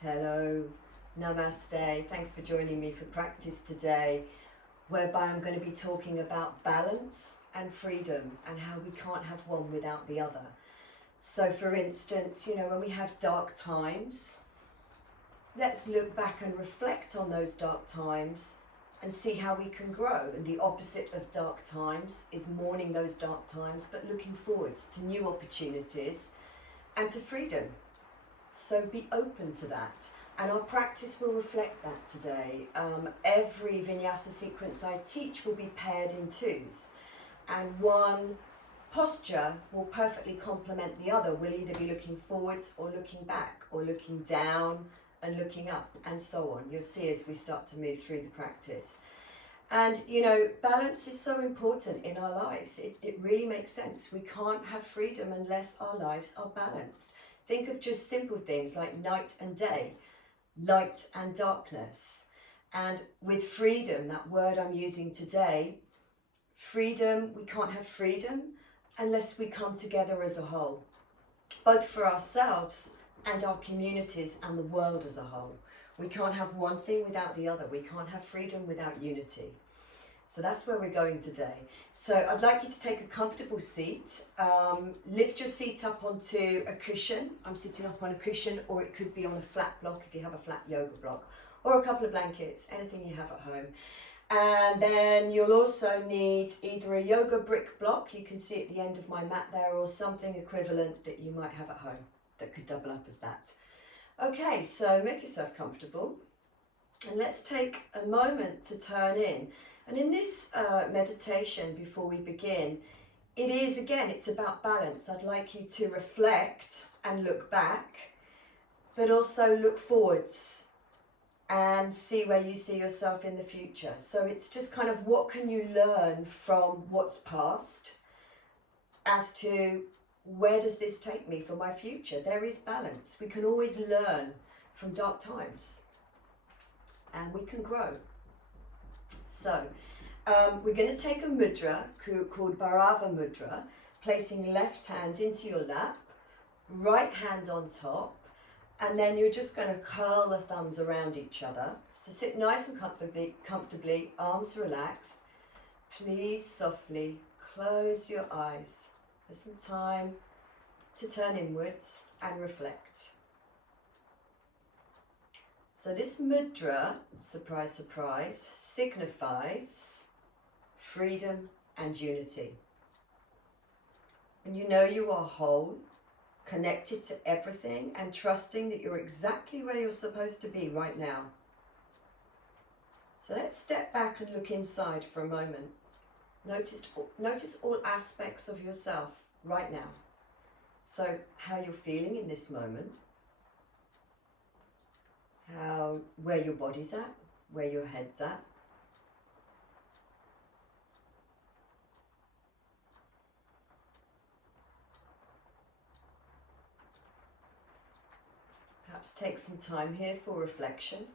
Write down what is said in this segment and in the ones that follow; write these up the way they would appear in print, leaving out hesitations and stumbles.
Hello, namaste. Thanks for joining me for practice today, whereby I'm going to be talking about balance and freedom and how we can't have one without the other. So for instance, when we have dark times, let's look back and reflect on those dark times and see how we can grow. And the opposite of dark times is mourning those dark times, but looking forwards to new opportunities and to freedom. So be open to that, and our practice will reflect that today. Every vinyasa sequence I teach will be paired in twos, and one posture will perfectly complement the other. We'll either be looking forwards or looking back, or looking down and looking up, and so on. You'll see as we start to move through the practice. And balance is so important in our lives. It really makes sense. We can't have freedom unless our lives are balanced. Think of just simple things like night and day, light and darkness. And with freedom, that word I'm using today, freedom, we can't have freedom unless we come together as a whole, both for ourselves and our communities and the world as a whole. We can't have one thing without the other. We can't have freedom without unity. So that's where we're going today. So I'd like you to take a comfortable seat. Lift your seat up onto a cushion. I'm sitting up on a cushion, or it could be on a flat block if you have a flat yoga block, or a couple of blankets, anything you have at home. And then you'll also need either a yoga brick block, you can see at the end of my mat there, or something equivalent that you might have at home that could double up as that. Okay, so make yourself comfortable, and let's take a moment to turn in. And in this meditation, before we begin, it's about balance. I'd like you to reflect and look back, but also look forwards and see where you see yourself in the future. So it's just kind of, what can you learn from what's past as to where does this take me for my future? There is balance. We can always learn from dark times, and we can grow. So we're going to take a mudra called Bharava Mudra, placing left hand into your lap, right hand on top, and then you're just going to curl the thumbs around each other. So sit nice and comfortably, arms relaxed. Please softly close your eyes for some time to turn inwards and reflect. So this mudra, surprise, surprise, signifies freedom and unity. And you are whole, connected to everything, and trusting that you're exactly where you're supposed to be right now. So let's step back and look inside for a moment. Notice all aspects of yourself right now. So how you're feeling in this moment, where your body's at, where your head's at. Perhaps take some time here for reflection.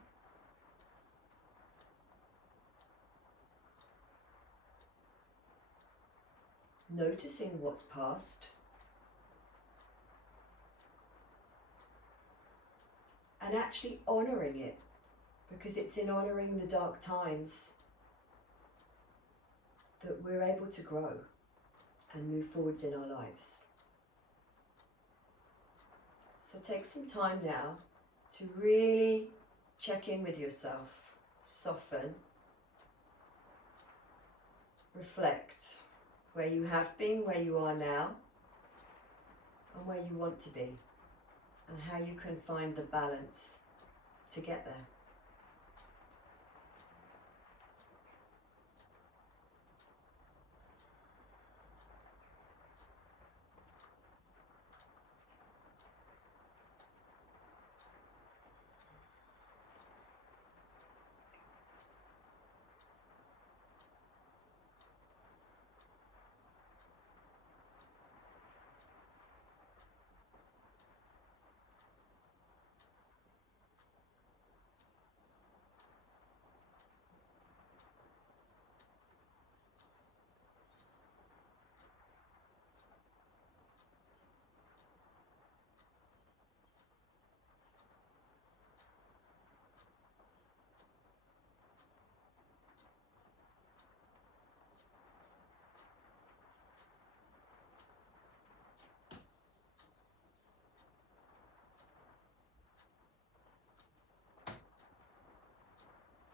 Noticing what's past. And actually honouring it, because it's in honouring the dark times that we're able to grow and move forwards in our lives. So take some time now to really check in with yourself, soften, reflect where you have been, where you are now, and where you want to be, and how you can find the balance to get there.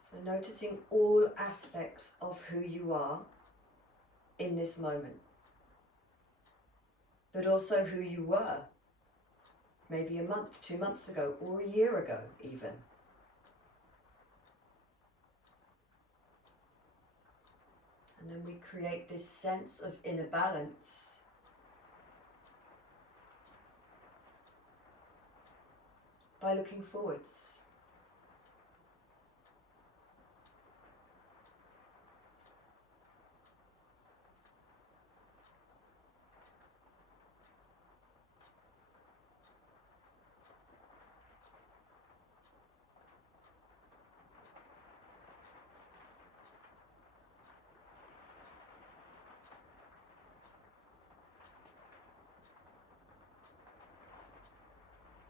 So noticing all aspects of who you are in this moment, but also who you were maybe a month, 2 months ago, or a year ago even. And then we create this sense of inner balance by looking forwards.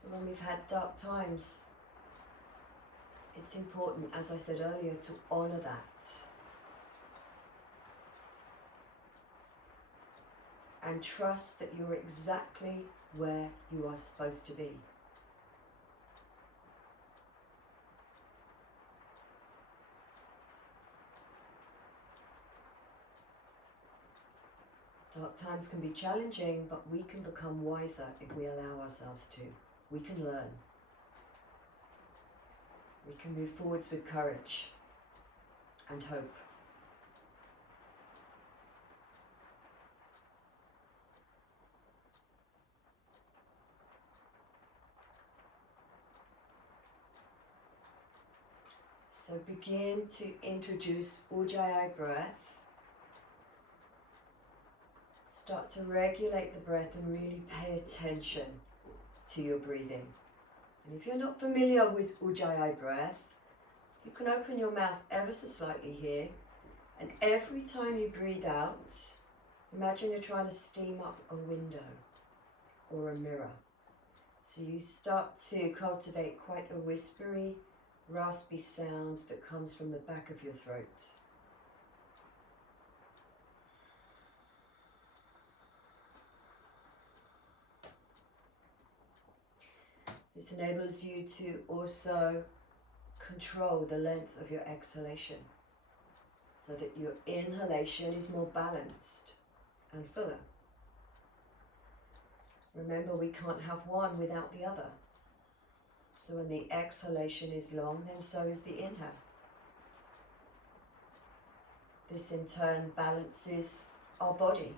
So when we've had dark times, it's important, as I said earlier, to honour that. And trust that you're exactly where you are supposed to be. Dark times can be challenging, but we can become wiser if we allow ourselves to. We can learn. We can move forwards with courage and hope. So begin to introduce Ujjayi breath. Start to regulate the breath and really pay attention to your breathing. And if you're not familiar with Ujjayi breath, you can open your mouth ever so slightly here, and every time you breathe out, imagine you're trying to steam up a window or a mirror. So you start to cultivate quite a whispery, raspy sound that comes from the back of your throat. This enables you to also control the length of your exhalation so that your inhalation is more balanced and fuller. Remember, we can't have one without the other. So when the exhalation is long, then so is the inhale. This in turn balances our body,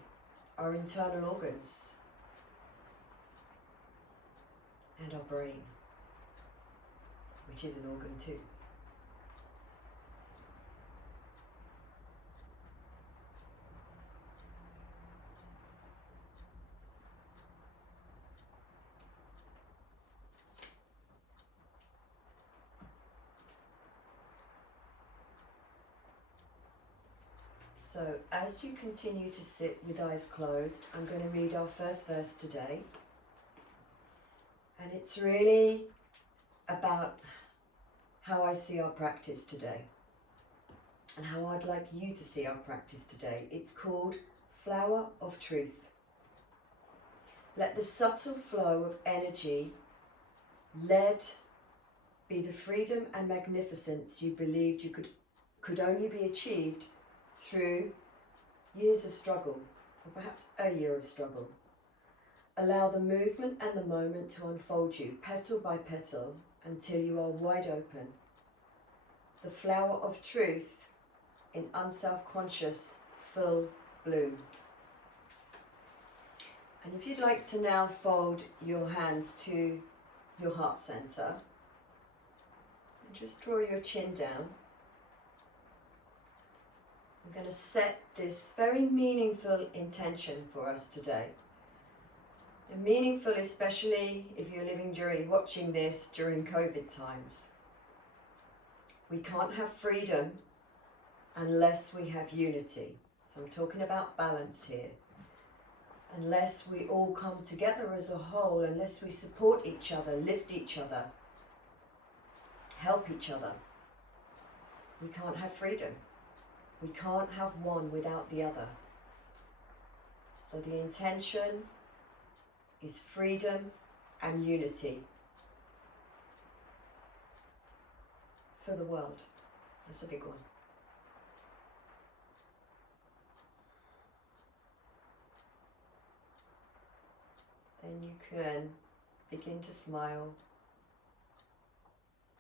our internal organs, and our brain, which is an organ too. So as you continue to sit with eyes closed, I'm going to read our first verse today. And it's really about how I see our practice today and how I'd like you to see our practice today. It's called Flower of Truth. Let the subtle flow of energy led be the freedom and magnificence you believed you could only be achieved through years of struggle, or perhaps a year of struggle. Allow the movement and the moment to unfold you, petal by petal, until you are wide open. The flower of truth in unself-conscious, full bloom. And if you'd like to now fold your hands to your heart center, and just draw your chin down. I'm going to set this very meaningful intention for us today. And meaningful, especially if you're watching this during COVID times. We can't have freedom unless we have unity. So I'm talking about balance here. Unless we all come together as a whole, unless we support each other, lift each other, help each other, we can't have freedom. We can't have one without the other. So the intention is freedom and unity for the world. That's a big one. Then you can begin to smile,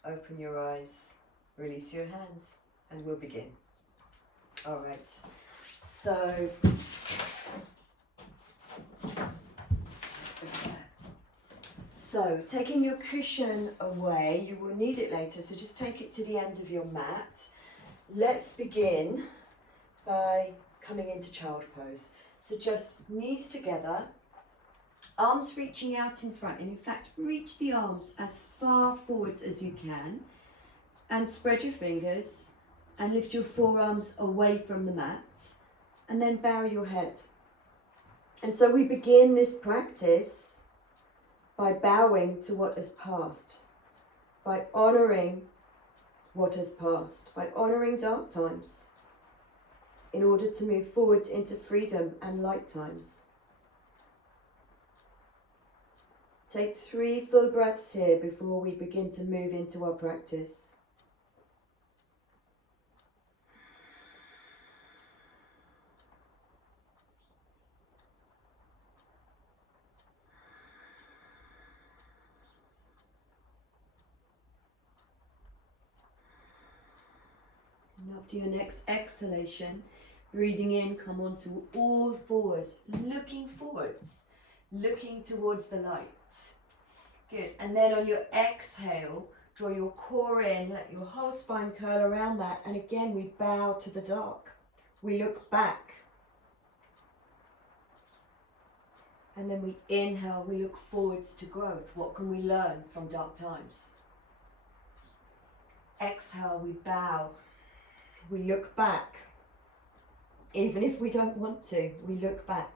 open your eyes, release your hands, and we'll begin. All right, so taking your cushion away, you will need it later, so just take it to the end of your mat. Let's begin by coming into child pose. So just knees together, arms reaching out in front, and in fact reach the arms as far forwards as you can, and spread your fingers and lift your forearms away from the mat, and then bow your head. And so we begin this practice by bowing to what has passed, by honouring what has passed, by honouring dark times, in order to move forwards into freedom and light times. Take 3 full breaths here before we begin to move into our practice. And after your next exhalation, breathing in, come onto all fours, looking forwards, looking towards the light. Good. And then on your exhale, draw your core in, let your whole spine curl around that. And again, we bow to the dark. We look back. And then we inhale, we look forwards to growth. What can we learn from dark times? Exhale, we bow. We look back. Even if we don't want to, we look back.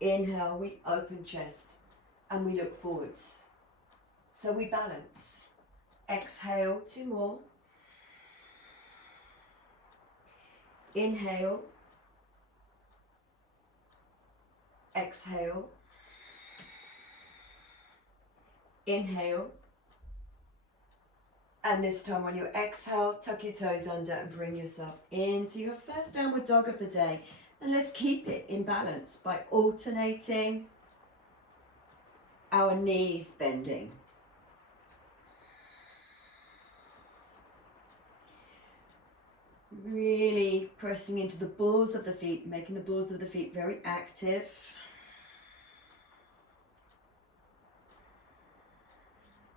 Inhale, we open chest and we look forwards. So we balance. Exhale, 2 more. Inhale. Exhale. Inhale. And this time on your exhale, tuck your toes under and bring yourself into your first downward dog of the day. And let's keep it in balance by alternating our knees bending. Really pressing into the balls of the feet, making the balls of the feet very active.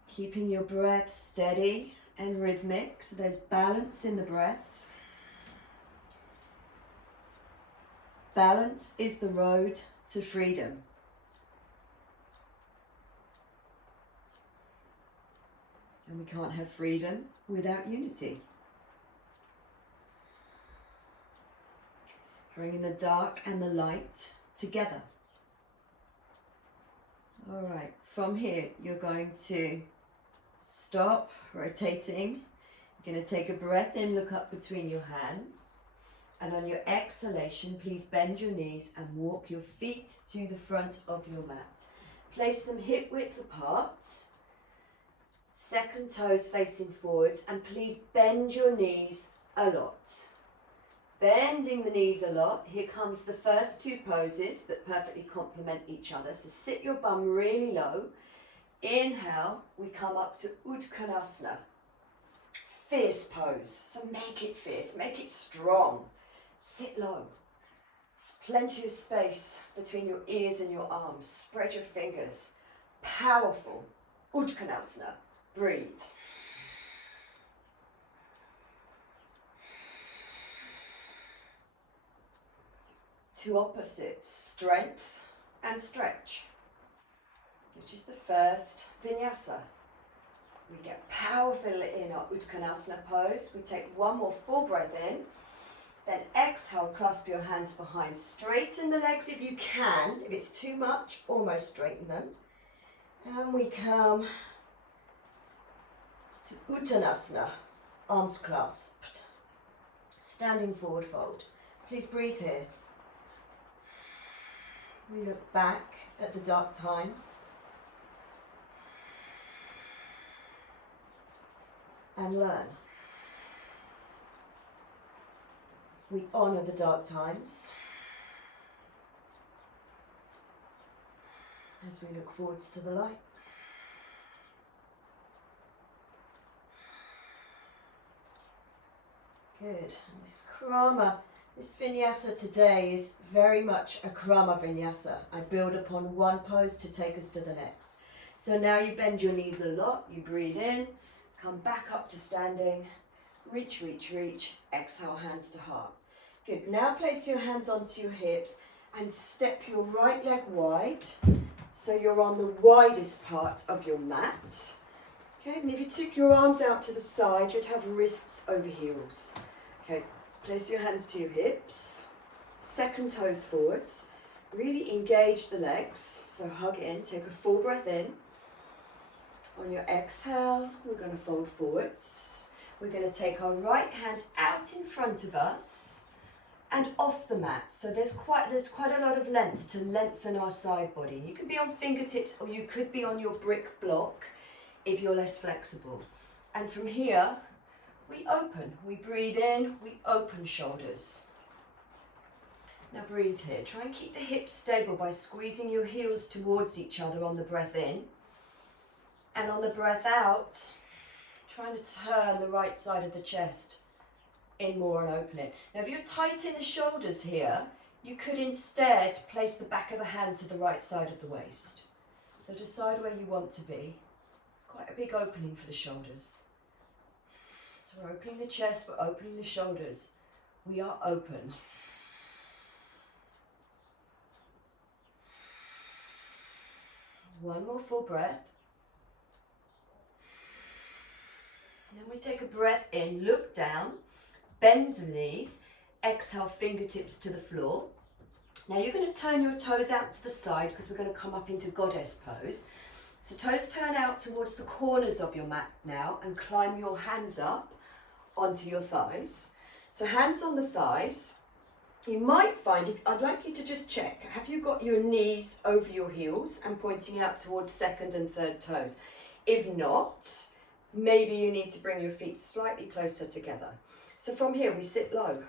Keeping your breath steady and rhythmic, so there's balance in the breath. Balance is the road to freedom. And we can't have freedom without unity. Bringing the dark and the light together. All right, from here, you're going to stop rotating. You're going to take a breath in, look up between your hands. And on your exhalation, please bend your knees and walk your feet to the front of your mat. Place them hip width apart. Second toes facing forwards, and please bend your knees a lot. Bending the knees a lot. Here comes the first 2 poses that perfectly complement each other. So sit your bum really low. Inhale, we come up to Uttanasana. Fierce pose. So make it fierce, make it strong. Sit low. There's plenty of space between your ears and your arms. Spread your fingers. Powerful. Uttanasana. Breathe. Two opposites, strength and stretch, which is the first vinyasa. We get powerful in our Uttanasana pose. We take 1 more full breath in, then exhale, clasp your hands behind. Straighten the legs if you can. If it's too much, almost straighten them. And we come to Uttanasana, arms clasped, standing forward fold. Please breathe here. We look back at the dark times. and learn. We honour the dark times as we look forwards to the light. Good. And this krama, this vinyasa today is very much a krama vinyasa. I build upon one pose to take us to the next. So now you bend your knees a lot, you breathe in, come back up to standing, reach, reach, reach, exhale, hands to heart. Good, now place your hands onto your hips and step your right leg wide, so you're on the widest part of your mat. Okay, and if you took your arms out to the side, you'd have wrists over heels. Okay, place your hands to your hips, second toes forwards, really engage the legs, so hug in, take a full breath in. On your exhale, we're going to fold forwards. We're going to take our right hand out in front of us and off the mat. So there's quite a lot of length to lengthen our side body. You can be on fingertips or you could be on your brick block if you're less flexible. And from here, we open. We breathe in, we open shoulders. Now breathe here. Try and keep the hips stable by squeezing your heels towards each other on the breath in. And on the breath out, trying to turn the right side of the chest in more and open it. Now if you're tight in the shoulders here, you could instead place the back of the hand to the right side of the waist. So decide where you want to be. It's quite a big opening for the shoulders. So we're opening the chest, we're opening the shoulders. We are open. One more full breath. And then we take a breath in, look down, bend the knees, exhale, fingertips to the floor. Now you're going to turn your toes out to the side because we're going to come up into goddess pose. So toes turn out towards the corners of your mat now and climb your hands up onto your thighs. So hands on the thighs. You might find, I'd like you to just check, have you got your knees over your heels and pointing out towards second and third toes? If not, maybe you need to bring your feet slightly closer together. So from here we sit low.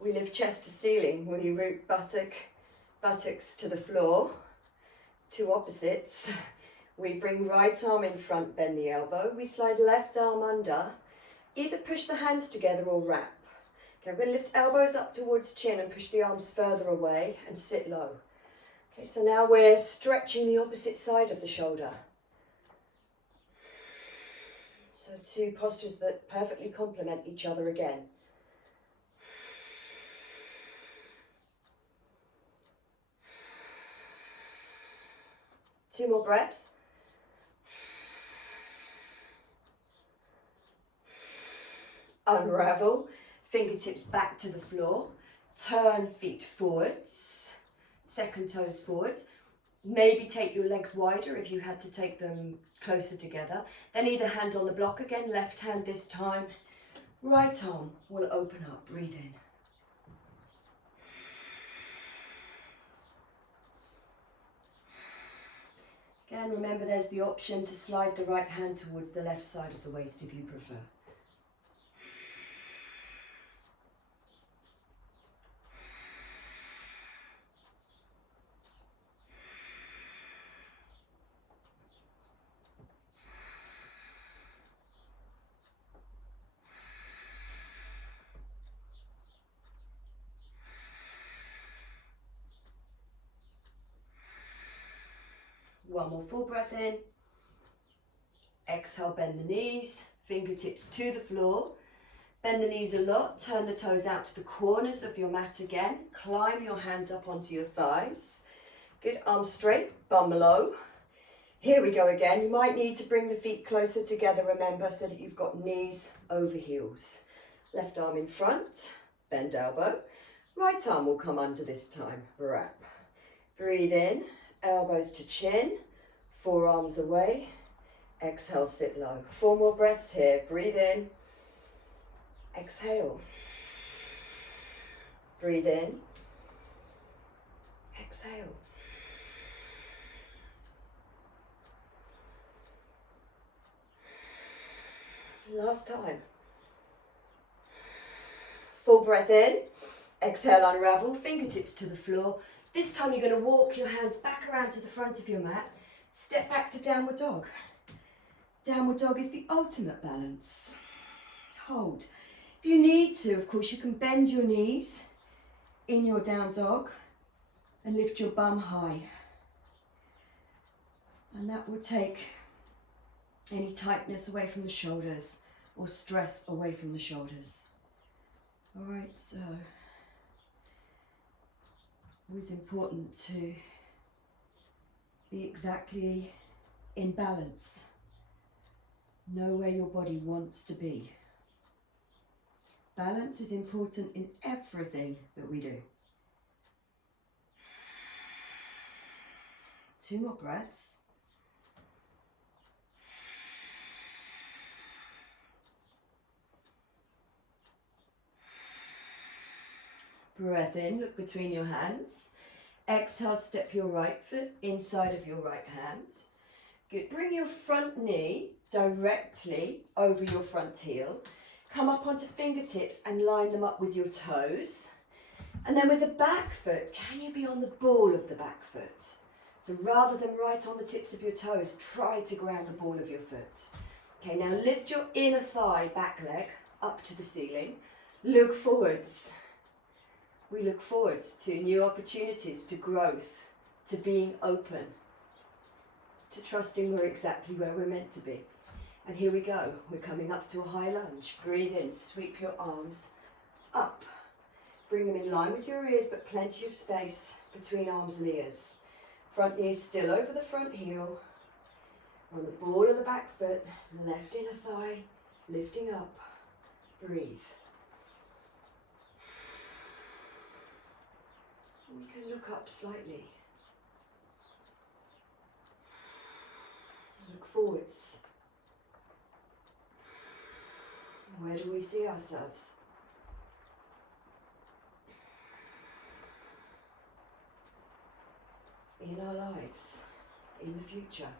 We lift chest to ceiling, we root buttocks to the floor. Two opposites. We bring right arm in front, bend the elbow. We slide left arm under. Either push the hands together or wrap. Okay, we're going to lift elbows up towards chin and push the arms further away and sit low. Okay, so now we're stretching the opposite side of the shoulder. So two postures that perfectly complement each other again. Two more breaths. Unravel, fingertips back to the floor. Turn feet forwards, second toes forwards. Maybe take your legs wider if you had to take them closer together. Then either hand on the block again, left hand this time. Right arm will open up, breathe in. Again, remember there's the option to slide the right hand towards the left side of the waist if you prefer. One more full breath in. Exhale, bend the knees, fingertips to the floor. Bend the knees a lot, turn the toes out to the corners of your mat again. Climb your hands up onto your thighs. Good, arms straight, bum low. Here we go again. You might need to bring the feet closer together, remember, so that you've got knees over heels. Left arm in front, bend elbow. Right arm will come under this time, wrap. Breathe in, elbows to chin, forearms away. Exhale, sit low. 4 more breaths here. Breathe in. Exhale. Breathe in. Exhale. Last time. Full breath in. Exhale, unravel, fingertips to the floor. This time you're going to walk your hands back around to the front of your mat. Step back to downward dog. Downward dog is the ultimate balance. Hold. If you need to, of course, you can bend your knees in your down dog and lift your bum high. And that will take any tightness away from the shoulders or stress away from the shoulders. All right, so always important to be exactly in balance. Know where your body wants to be. Balance is important in everything that we do. 2 more breaths. Breath in, look between your hands. Exhale, step your right foot inside of your right hand. Good. Bring your front knee directly over your front heel. Come up onto fingertips and line them up with your toes. And then with the back foot, can you be on the ball of the back foot? So rather than right on the tips of your toes, try to ground the ball of your foot. Okay, now lift your inner thigh, back leg, up to the ceiling. Look forwards. We look forward to new opportunities, to growth, to being open, to trusting we're exactly where we're meant to be. And here we go. We're coming up to a high lunge. Breathe in, sweep your arms up. Bring them in line with your ears, but plenty of space between arms and ears. Front knee still over the front heel. On the ball of the back foot, left inner thigh, lifting up. Breathe. We can look up slightly. Look forwards. Where do we see ourselves? In our lives, in the future.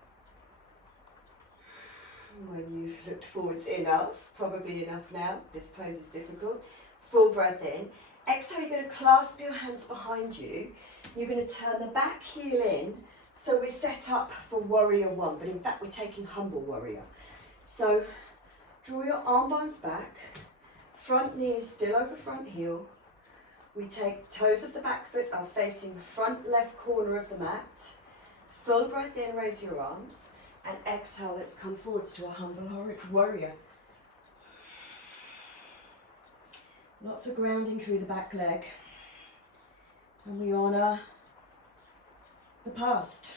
When you've looked forwards enough, probably enough now, this pose is difficult. Full breath in. Exhale, you're going to clasp your hands behind you. You're going to turn the back heel in, so we're set up for warrior one, but in fact we're taking humble warrior. So draw your arm bones back, front knee is still over front heel. We take toes of the back foot are facing front left corner of the mat. Full breath in, raise your arms, and exhale, let's come forwards to a humble warrior. Lots of grounding through the back leg. And we honour the past.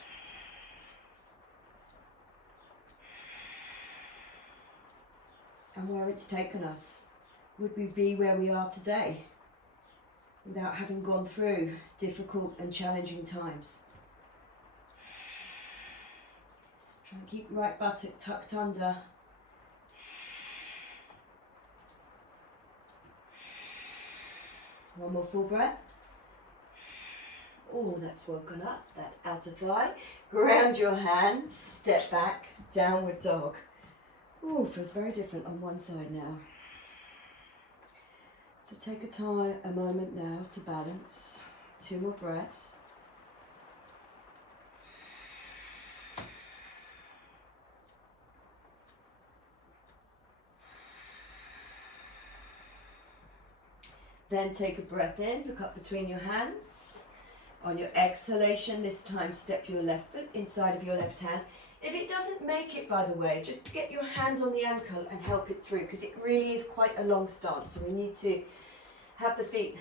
And where it's taken us. Would we be where we are today without having gone through difficult and challenging times? Try and keep right buttock tucked under. One more full breath. Oh, that's woken up, that outer thigh. Ground your hands, step back, downward dog. Oh, feels very different on one side now. So take a moment now to balance. 2 more breaths. Then take a breath in, look up between your hands. On your exhalation, this time step your left foot inside of your left hand. If it doesn't make it, by the way, just get your hands on the ankle and help it through, because it really is quite a long stance. So we need to have the feet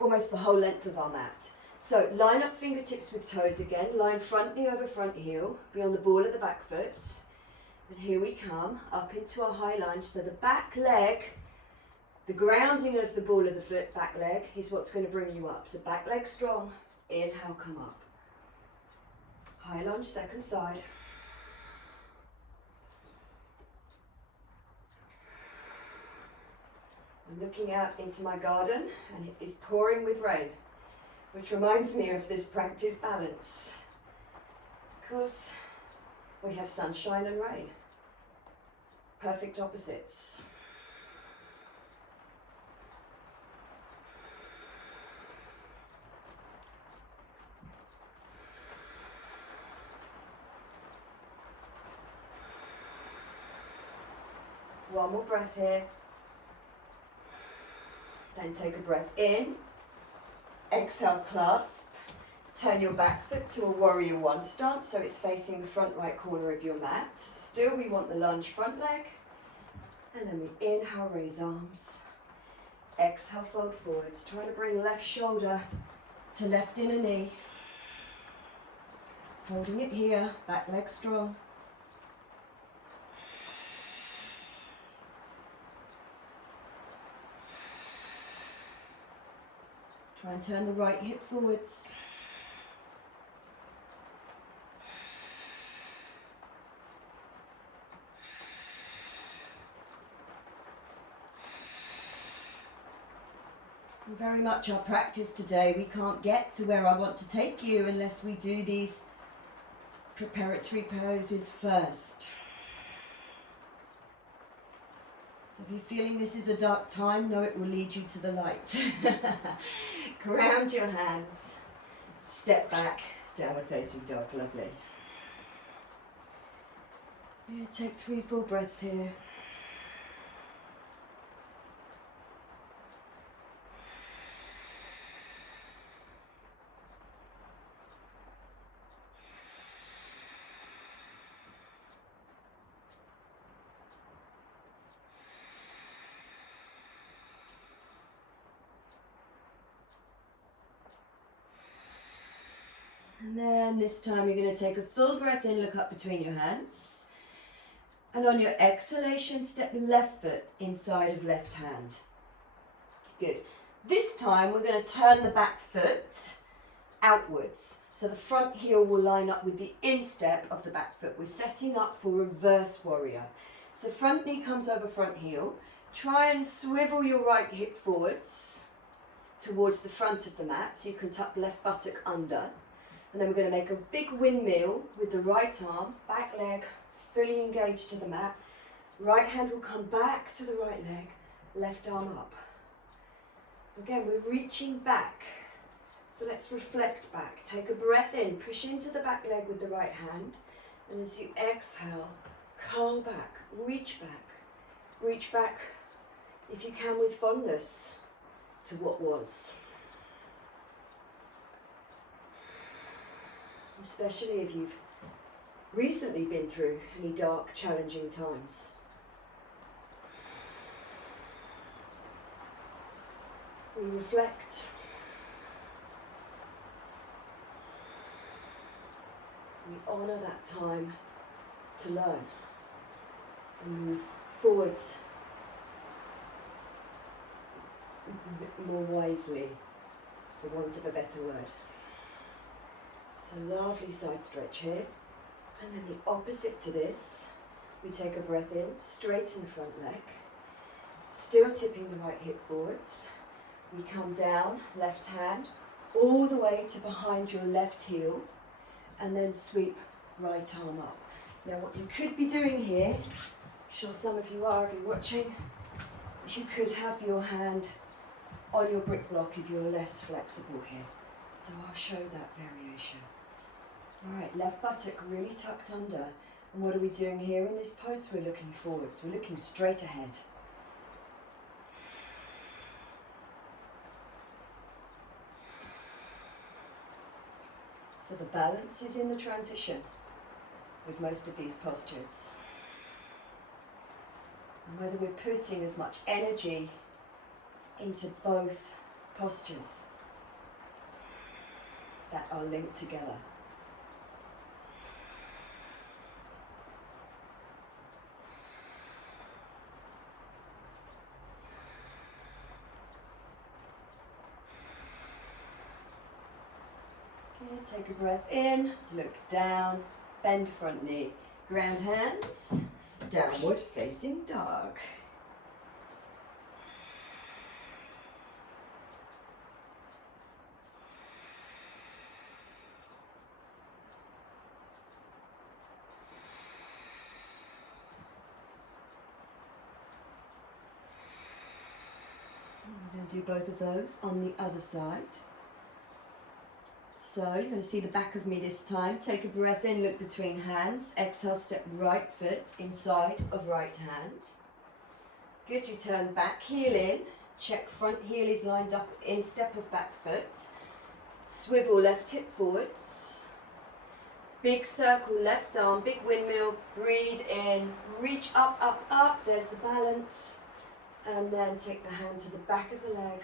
almost the whole length of our mat. So line up fingertips with toes again, line front knee over front heel, be on the ball of the back foot. And here we come, up into our high lunge. So the back leg, the grounding of the ball of the foot, back leg, is what's going to bring you up. So back leg strong, inhale, come up. High lunge, second side. I'm looking out into my garden and it is pouring with rain, which reminds me of this practice balance. Because we have sunshine and rain. perfect opposites. One more breath here. Then take a breath in. Exhale, clasp. Turn your back foot to a warrior one stance, so it's facing the front right corner of your mat. Still, we want the lunge front leg. And then we inhale, raise arms. Exhale, fold forwards. Try to bring left shoulder to left inner knee. Holding it here, back leg strong. Try and turn the right hip forwards. And very much our practice today, we can't get to where I want to take you unless we do these preparatory poses first. So if you're feeling this is a dark time, know it will lead you to the light. Ground your hands, step back, downward facing dog, lovely. Yeah, take 3 full breaths here. And then this time you're going to take a full breath in, look up between your hands. And on your exhalation, step left foot inside of left hand. Good. This time we're going to turn the back foot outwards. So the front heel will line up with the instep of the back foot. We're setting up for reverse warrior. So front knee comes over front heel. Try and swivel your right hip forwards towards the front of the mat so you can tuck left buttock under. And then we're going to make a big windmill with the right arm, back leg fully engaged to the mat. Right hand will come back to the right leg, left arm up. Again, we're reaching back. So let's reflect back. Take a breath in, push into the back leg with the right hand. And as you exhale, curl back, reach back. Reach back, if you can, with fondness to what was. Especially if you've recently been through any dark, challenging times. We reflect. We honour that time to learn and move forwards more wisely, for want of a better word. So lovely side stretch here. And then the opposite to this, we take a breath in, straighten front leg, still tipping the right hip forwards. We come down, left hand, all the way to behind your left heel, and then sweep right arm up. Now what you could be doing here, I'm sure some of you are if you're watching, is you could have your hand on your brick block if you're less flexible here. So I'll show that variation. All right, left buttock really tucked under. And what are we doing here in this pose? We're looking forwards. We're looking straight ahead. So the balance is in the transition with most of these postures. And whether we're putting as much energy into both postures that are linked together. Okay, take a breath in, look down, bend front knee, ground hands, downward facing dog. Going to do both of those on the other side. So you're going to see the back of me this time. Take a breath in, look between hands. Exhale, step right foot inside of right hand. Good, you turn back heel in. Check front heel is lined up in step of back foot. Swivel left hip forwards. Big circle left arm, big windmill. Breathe in, reach up, up, up. There's the balance. And then take the hand to the back of the leg,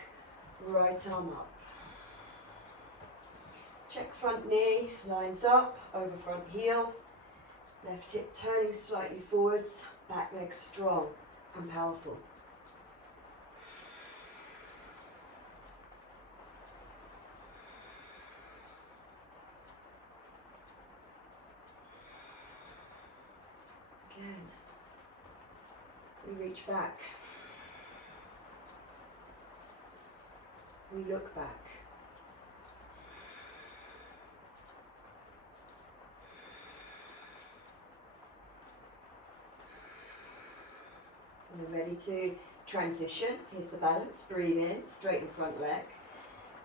right arm up. Check front knee, lines up, over front heel. Left hip turning slightly forwards, back leg strong and powerful. Again, we reach back. We look back. And we're ready to transition. Here's the balance. Breathe in, straighten front leg.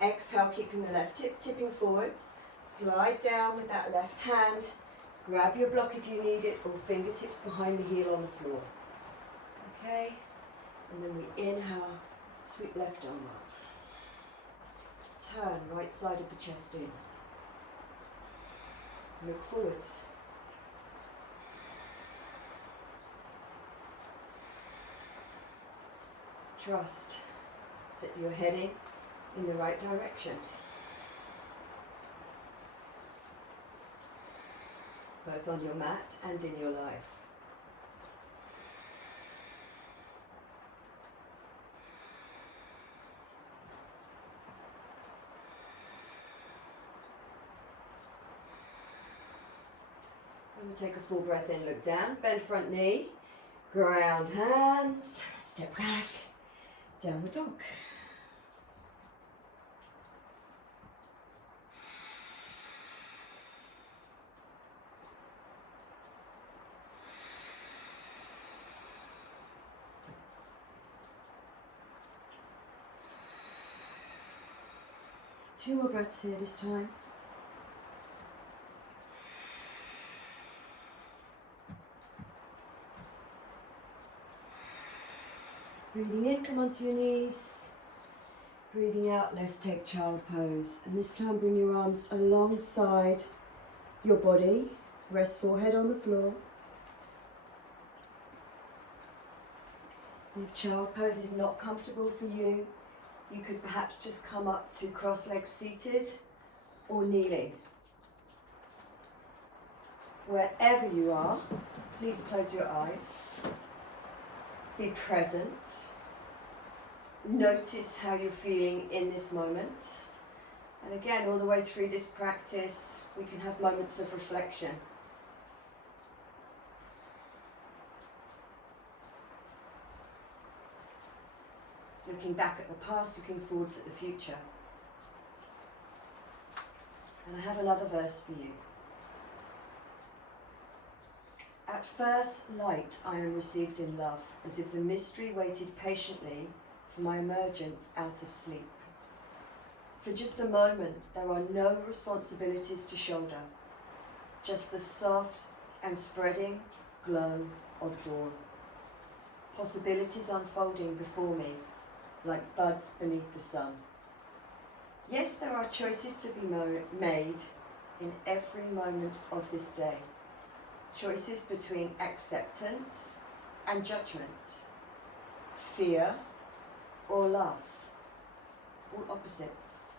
Exhale, keeping the left hip tipping forwards. Slide down with that left hand. Grab your block if you need it, or fingertips behind the heel on the floor. Okay? And then we inhale, sweep left arm up. Turn right side of the chest in. Look forwards. Trust that you're heading in the right direction. Both on your mat and in your life. And we'll take a full breath in, look down, bend front knee, ground hands, step back, downward dog. Two more breaths here this time. Breathing in, come onto your knees. Breathing out, let's take child pose. And this time bring your arms alongside your body. Rest forehead on the floor. If child pose is not comfortable for you, you could perhaps just come up to cross legs seated or kneeling. Wherever you are, please close your eyes. Be present. Notice how you're feeling in this moment. And again, all the way through this practice, we can have moments of reflection. Looking back at the past, looking forwards at the future. And I have another verse for you. At first light I am received in love, as if the mystery waited patiently for my emergence out of sleep. For just a moment there are no responsibilities to shoulder, just the soft and spreading glow of dawn. Possibilities unfolding before me, like buds beneath the sun. Yes, there are choices to be made in every moment of this day. Choices between acceptance and judgment, fear or love, all opposites.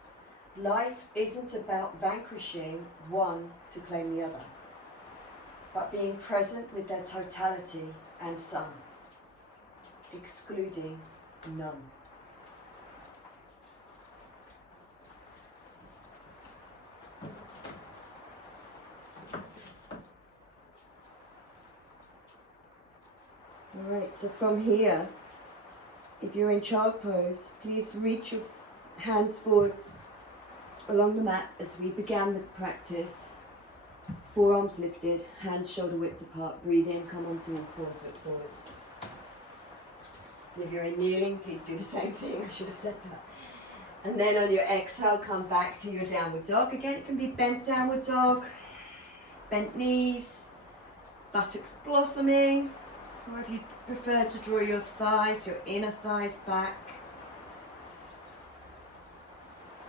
Life isn't about vanquishing one to claim the other, but being present with their totality and sum, excluding none. Alright, so from here, if you're in child pose, please reach your hands forwards along the mat as we began the practice. Forearms lifted, hands shoulder width apart. Breathe in, come onto all fours, look forwards. And if you're in kneeling, please do the same thing. I should have said that. And then on your exhale, come back to your downward dog. Again, it can be bent downward dog, bent knees, buttocks blossoming, or if you prefer to draw your thighs, your inner thighs back.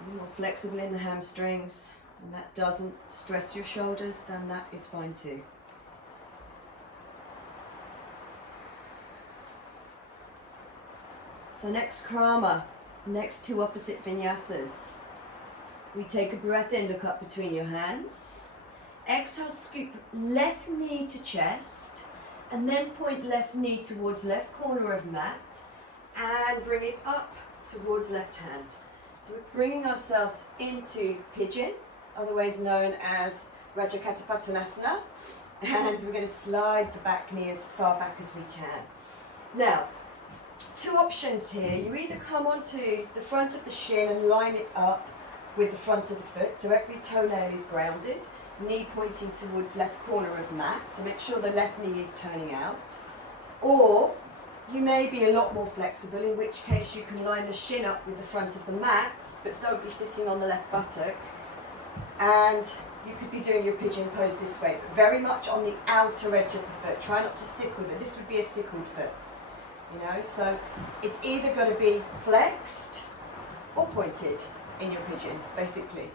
A little more flexible in the hamstrings, and that doesn't stress your shoulders, then that is fine too. So next krama, next two opposite vinyasas. We take a breath in, look up between your hands. Exhale, scoop left knee to chest, and then point left knee towards left corner of mat, and bring it up towards left hand. So we're bringing ourselves into pigeon, otherwise known as Rajakattapattanasana, and we're going to slide the back knee as far back as we can. Now, two options here. You either come onto the front of the shin and line it up with the front of the foot, so every toenail is grounded, knee pointing towards left corner of mat, so make sure the left knee is turning out. Or you may be a lot more flexible, in which case you can line the shin up with the front of the mat, but don't be sitting on the left buttock, and you could be doing your pigeon pose this way, but very much on the outer edge of the foot. Try not to sickle it. This would be a sickled foot, you know, so it's either going to be flexed or pointed in your pigeon, basically.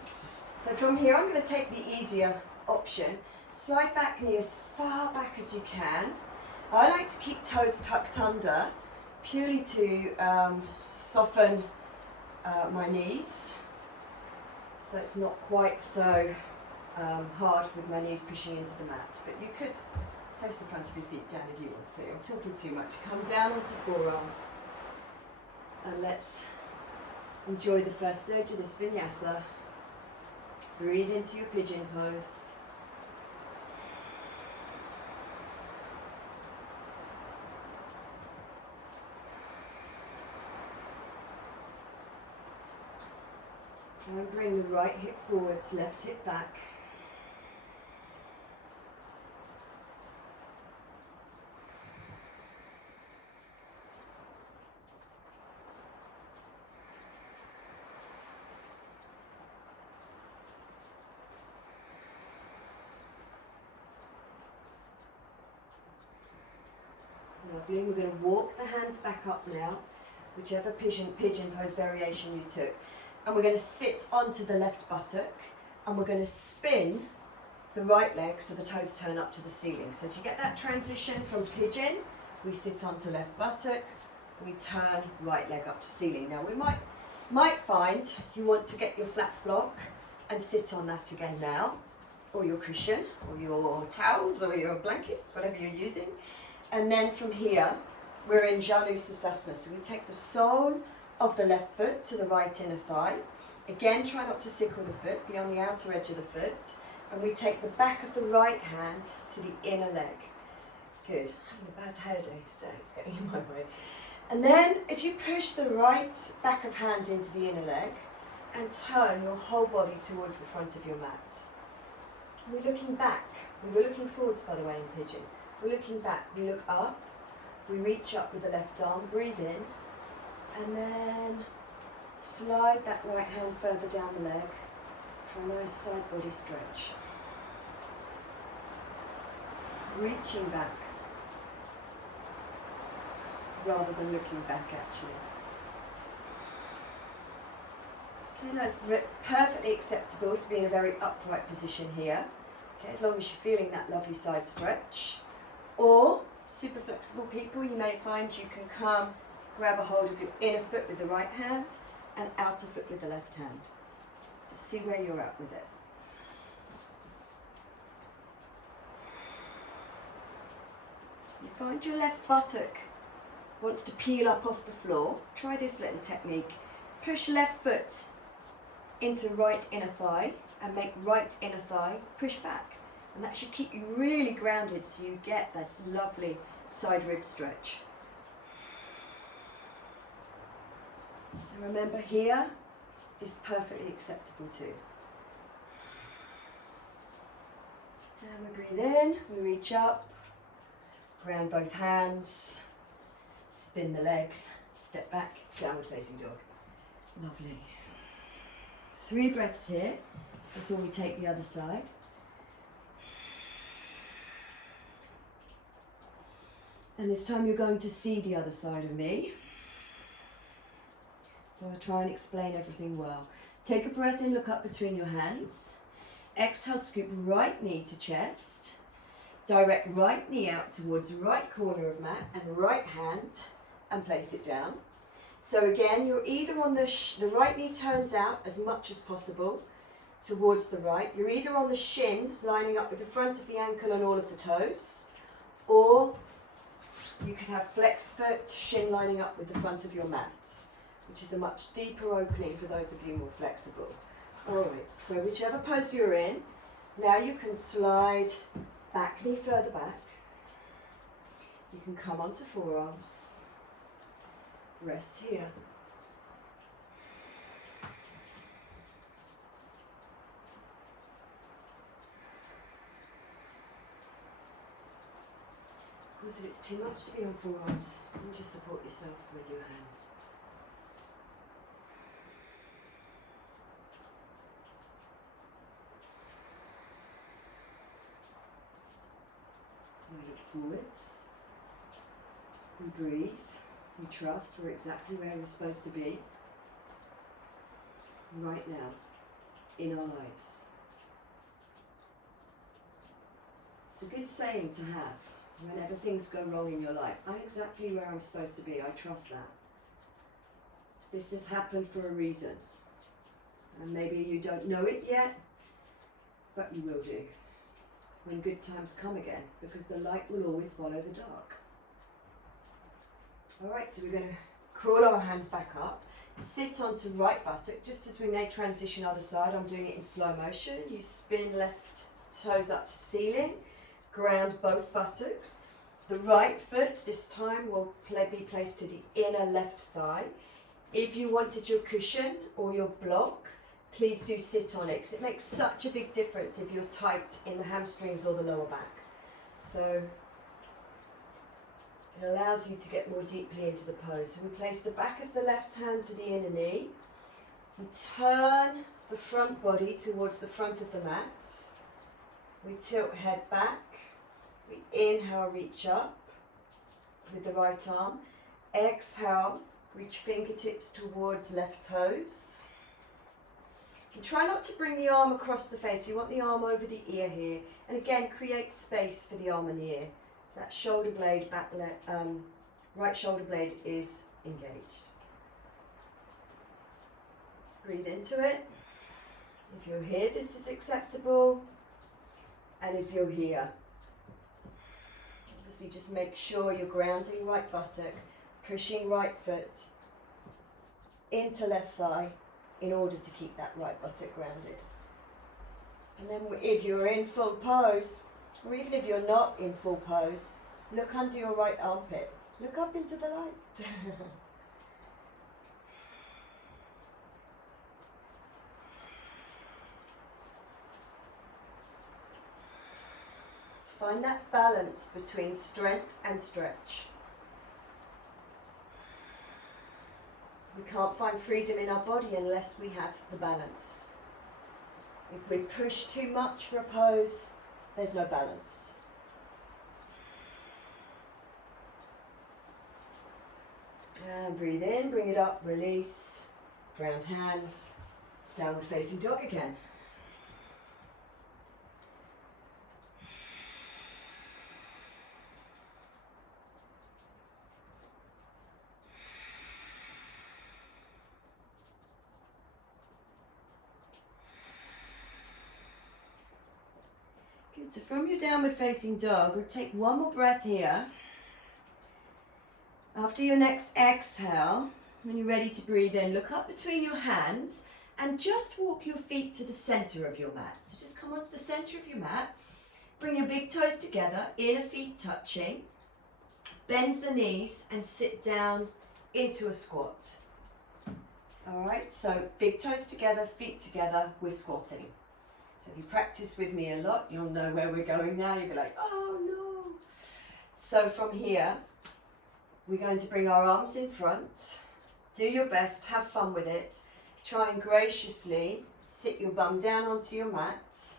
So from here, I'm going to take the easier option. Slide back knee as far back as you can. I like to keep toes tucked under, purely to soften my knees, so it's not quite so hard with my knees pushing into the mat. But you could place the front of your feet down if you want to. I'm talking too much. Come down onto forearms, and let's enjoy the first stage of this vinyasa. Breathe into your pigeon pose. Try and bring the right hip forwards, left hip back. Lovely. We're going to walk the hands back up now, whichever pigeon pose variation you took. And we're going to sit onto the left buttock, and we're going to spin the right leg so the toes turn up to the ceiling. So do you get that transition from pigeon? We sit onto left buttock, we turn right leg up to ceiling. Now we might find you want to get your flat block and sit on that again now, or your cushion, or your towels, or your blankets, whatever you're using. And then from here, we're in Janu Sasasana. So we take the sole of the left foot to the right inner thigh. Again, try not to sickle the foot, be on the outer edge of the foot. And we take the back of the right hand to the inner leg. Good. Having a bad hair day today, it's getting in my way. And then if you push the right back of hand into the inner leg and turn your whole body towards the front of your mat. We're looking back. We were looking forwards, by the way, in pigeon. We're looking back. We look up. We reach up with the left arm. Breathe in. And then slide that right hand further down the leg for a nice side body stretch. Reaching back rather than looking back, actually. Okay, now it's perfectly acceptable to be in a very upright position here, okay, as long as you're feeling that lovely side stretch. Or, super flexible people, you may find you can come grab a hold of your inner foot with the right hand and outer foot with the left hand. So see where you're at with it. You find your left buttock wants to peel up off the floor. Try this little technique. Push left foot into right inner thigh and make right inner thigh push back. And that should keep you really grounded so you get this lovely side rib stretch. And remember, here is perfectly acceptable too. And we breathe in, we reach up, ground both hands, Spin the legs, step back, downward facing dog. Lovely. 3 breaths here before we take the other side. And this time you're going to see the other side of me. So I'll try and explain everything well. Take a breath in, look up between your hands. Exhale, scoop right knee to chest. Direct right knee out towards right corner of mat and right hand and place it down. So again, you're either on the right knee turns out as much as possible towards the right. You're either on the shin lining up with the front of the ankle and all of the toes, or you could have flex foot, shin lining up with the front of your mat, which is a much deeper opening for those of you more flexible. Alright, so whichever pose you're in, now you can slide back knee further back. You can come onto forearms. Rest here. Of course, if it's too much to be on forearms, you just support yourself with your hands. We look forwards, we breathe, we trust we're exactly where we're supposed to be right now in our lives. It's a good saying to have whenever things go wrong in your life. I'm exactly where I'm supposed to be, I trust that. This has happened for a reason. And maybe you don't know it yet, but you will do when good times come again, because the light will always follow the dark. Alright, so we're going to crawl our hands back up, sit onto right buttock, just as we may transition other side. I'm doing it in slow motion. You spin left toes up to ceiling, ground both buttocks. The right foot this time will be placed to the inner left thigh. If you wanted your cushion or your block, please do sit on it, because it makes such a big difference if you're tight in the hamstrings or the lower back. So it allows you to get more deeply into the pose. So we place the back of the left hand to the inner knee. We turn the front body towards the front of the mat. We tilt head back. We inhale, reach up with the right arm. Exhale, reach fingertips towards left toes. And try not to bring the arm across the face. You want the arm over the ear here. And again, create space for the arm and the ear. So that shoulder blade, right shoulder blade is engaged. Breathe into it. If you're here, this is acceptable. And if you're here, obviously just make sure you're grounding right buttock, pushing right foot into left thigh in order to keep that right buttock grounded. And then if you're in full pose, or even if you're not in full pose, look under your right armpit. Look up into the light. Find that balance between strength and stretch. We can't find freedom in our body unless we have the balance. If we push too much for a pose, there's no balance. And breathe in, bring it up, release, ground hands, downward facing dog again. Good, so from your downward facing dog, we'll take one more breath here. After your next exhale, when you're ready to breathe in, look up between your hands and just walk your feet to the center of your mat. So just come onto the center of your mat, bring your big toes together, inner feet touching, bend the knees and sit down into a squat. All right, so big toes together, feet together, we're squatting. So if you practice with me a lot, you'll know where we're going now. You'll be like, oh no. So from here, We're going to bring our arms in front. Do your best, have fun with it. Try and graciously sit your bum down onto your mat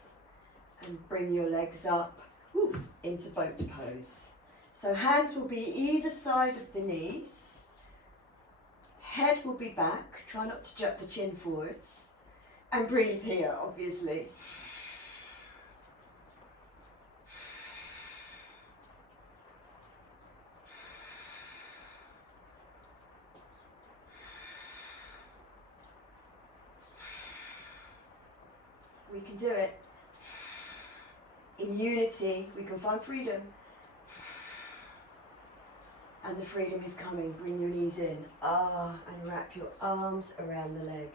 and bring your legs up into boat pose. So hands will be either side of the knees. Head will be back. Try not to jerk the chin forwards. And breathe here, obviously. We can do it. In unity, we can find freedom. And the freedom is coming. Bring your knees in. And wrap your arms around the leg.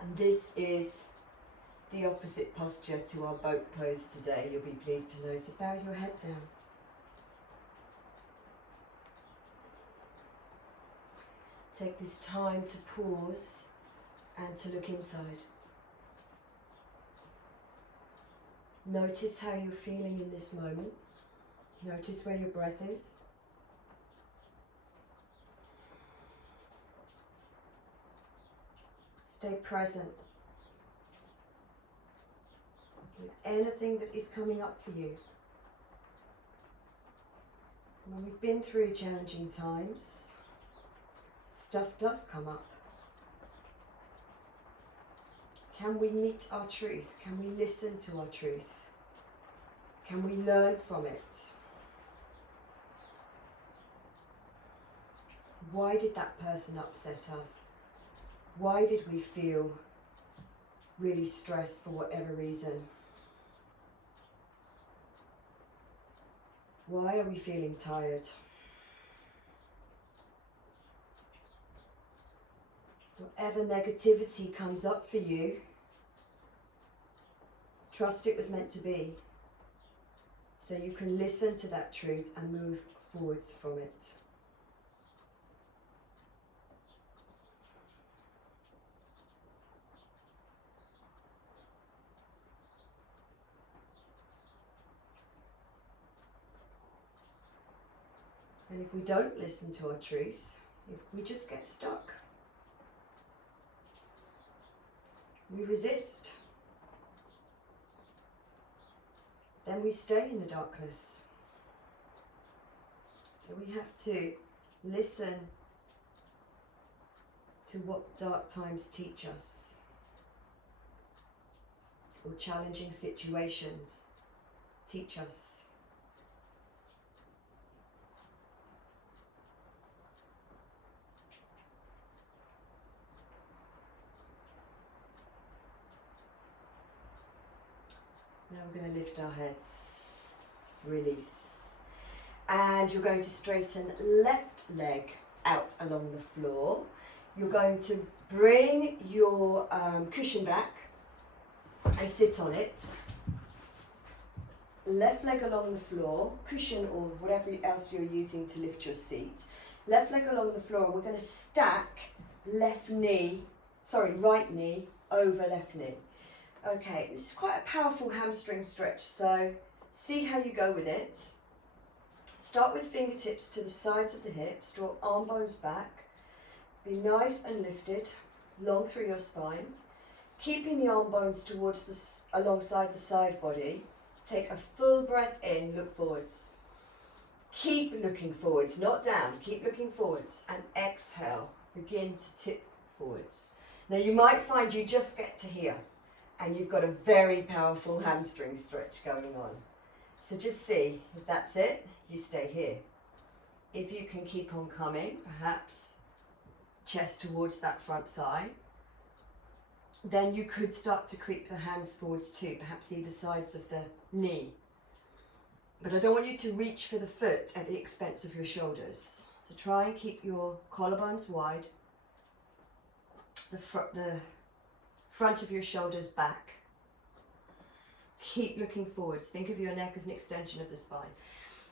And this is the opposite posture to our boat pose today, you'll be pleased to know. So bow your head down. Take this time to pause and to look inside. Notice how you're feeling in this moment. Notice where your breath is. Stay present with anything that is coming up for you. When we've been through challenging times, stuff does come up. Can we meet our truth? Can we listen to our truth? Can we learn from it? Why did that person upset us? Why did we feel really stressed for whatever reason? Why are we feeling tired? Whatever negativity comes up for you, trust it was meant to be. So you can listen to that truth and move forwards from it. And if we don't listen to our truth, if we just get stuck, we resist, then we stay in the darkness. So we have to listen to what dark times teach us, or challenging situations teach us. Now we're going to lift our heads, release. And you're going to straighten left leg out along the floor. You're going to bring your cushion back and sit on it. Left leg along the floor, cushion or whatever else you're using to lift your seat. Left leg along the floor, and we're going to stack right knee over left knee. Okay, this is quite a powerful hamstring stretch, so see how you go with it. Start with fingertips to the sides of the hips, draw arm bones back, be nice and lifted, long through your spine, keeping the arm bones towards alongside the side body. Take a full breath in, look forwards. Keep looking forwards, not down, keep looking forwards, and exhale, begin to tip forwards. Now you might find you just get to here, and you've got a very powerful hamstring stretch going on. So just see, if that's it, you stay here. If you can keep on coming, perhaps chest towards that front thigh, then you could start to creep the hands forwards too, perhaps either sides of the knee. But I don't want you to reach for the foot at the expense of your shoulders. So try and keep your collarbones wide, the front of your shoulders back. Keep looking forwards. Think of your neck as an extension of the spine.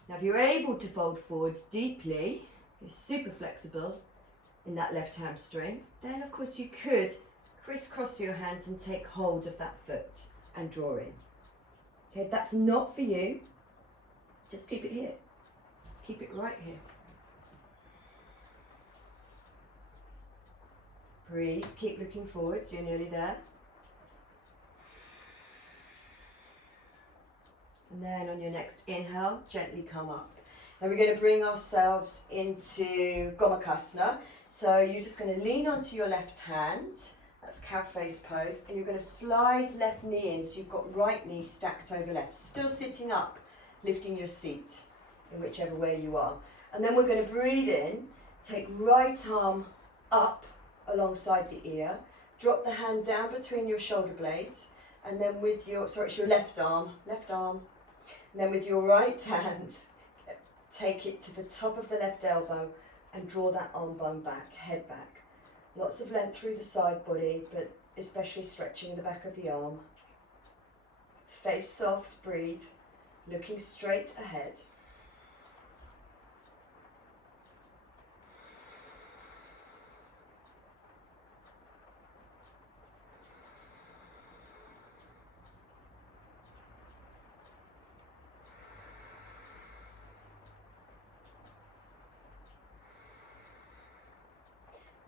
Now if you're able to fold forwards deeply, you're super flexible in that left hamstring, then of course you could crisscross your hands and take hold of that foot and draw in. Okay, if that's not for you, just keep it here. Keep it right here. Breathe, keep looking forwards, you're nearly there. And then on your next inhale, gently come up. Now we're going to bring ourselves into Gomakasana. So you're just going to lean onto your left hand, that's cow face pose, and you're going to slide left knee in, so you've got right knee stacked over left. Still sitting up, lifting your seat in whichever way you are. And then we're going to breathe in, take right arm up alongside the ear, drop the hand down between your shoulder blades, and then with your, sorry, it's your left arm, and then with your right hand, take it to the top of the left elbow and draw that arm bone back, head back. Lots of length through the side body, but especially stretching the back of the arm. Face soft, breathe, looking straight ahead.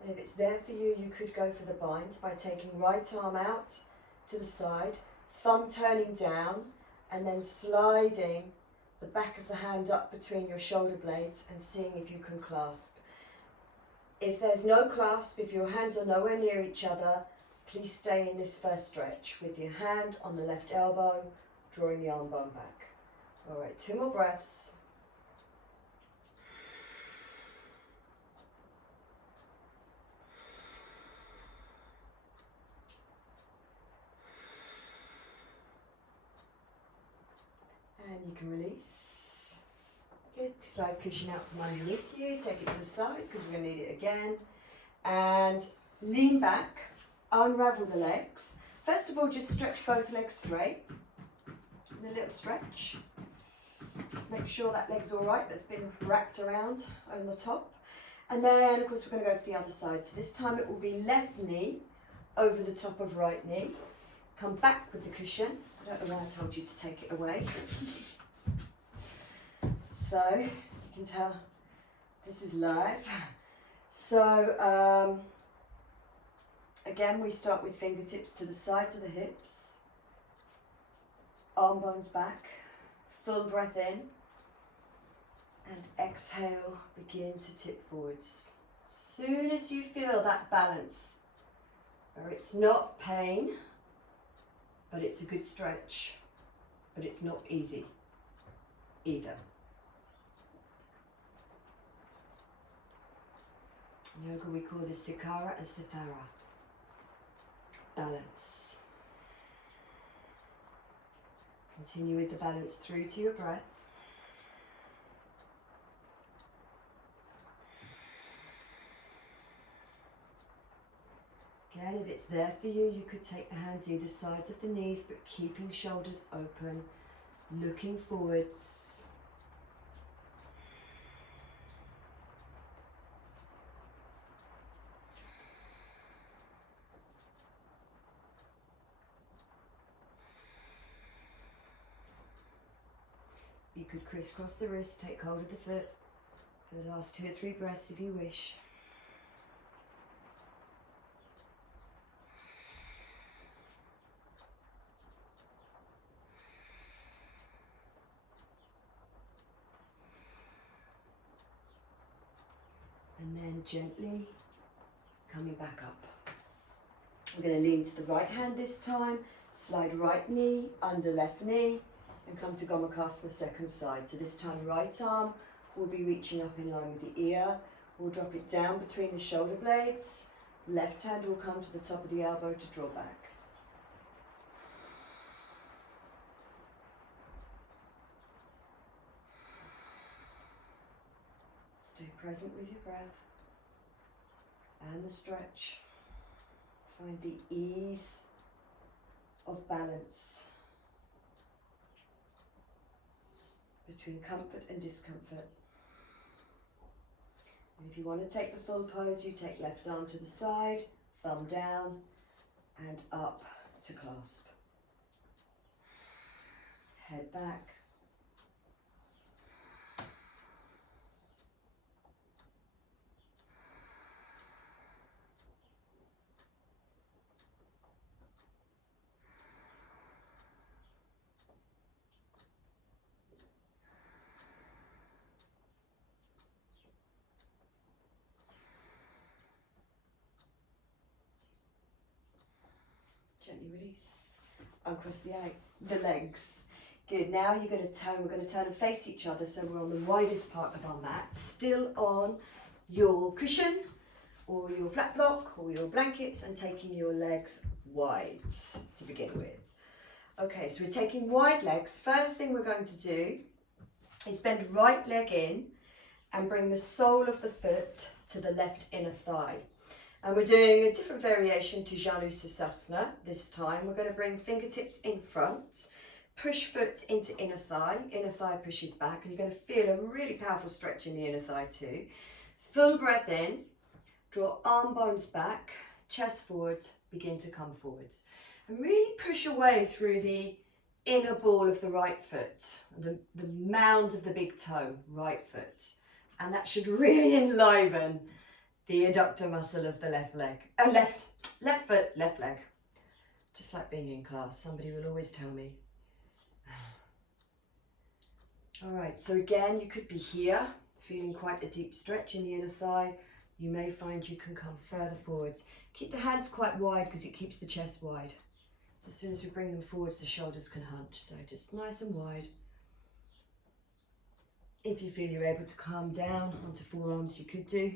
And if it's there for you, you could go for the bind by taking right arm out to the side, thumb turning down, and then sliding the back of the hand up between your shoulder blades and seeing if you can clasp. If there's no clasp, if your hands are nowhere near each other, please stay in this first stretch with your hand on the left elbow, drawing the arm bone back. All right, 2 more breaths. And you can release. Good. Slide cushion out from underneath you. Take it to the side because we're going to need it again. And lean back. Unravel the legs. First of all, just stretch both legs straight. And a little stretch. Just make sure that leg's all right. That's been wrapped around on the top. And then, of course, we're going to go to the other side. So this time it will be left knee over the top of right knee. Come back with the cushion. I don't know why I told you to take it away. So, you can tell this is live. So, again, we start with fingertips to the sides of the hips. Arm bones back. Full breath in. And exhale, begin to tip forwards. Soon as you feel that balance, where it's not pain, but it's a good stretch, but it's not easy either. In yoga we call this Sikara and Sithara. Balance. Continue with the balance through to your breath. Again, if it's there for you, you could take the hands either sides of the knees, but keeping shoulders open, looking forwards. You could crisscross the wrist, take hold of the foot for the last 2 or 3 breaths if you wish. And then gently coming back up. We're going to lean to the right hand this time, slide right knee under left knee, and come to Gomakasana second side. So this time right arm will be reaching up in line with the ear. We'll drop it down between the shoulder blades. Left hand will come to the top of the elbow to draw back. Stay present with your breath and the stretch. Find the ease of balance between comfort and discomfort. And if you want to take the full pose, you take left arm to the side, thumb down and up to clasp. Head back. uncross the legs. Good, now we're going to turn and face each other so we're on the widest part of our mat, still on your cushion or your flat block or your blankets, and taking your legs wide to begin with. Okay, so we're taking wide legs. First thing we're going to do is bend right leg in and bring the sole of the foot to the left inner thigh. And we're doing a different variation to Janu Savasana this time. We're going to bring fingertips in front, push foot into inner thigh pushes back, and you're going to feel a really powerful stretch in the inner thigh too. Full breath in, draw arm bones back, chest forwards, begin to come forwards. And really push away through the inner ball of the right foot, the mound of the big toe, right foot. And that should really enliven the adductor muscle of the left leg. Oh, left foot, left leg. Just like being in class, somebody will always tell me. All right, so again, you could be here, feeling quite a deep stretch in the inner thigh. You may find you can come further forwards. Keep the hands quite wide because it keeps the chest wide. As soon as we bring them forwards, the shoulders can hunch, so just nice and wide. If you feel you're able to calm down onto forearms, you could do.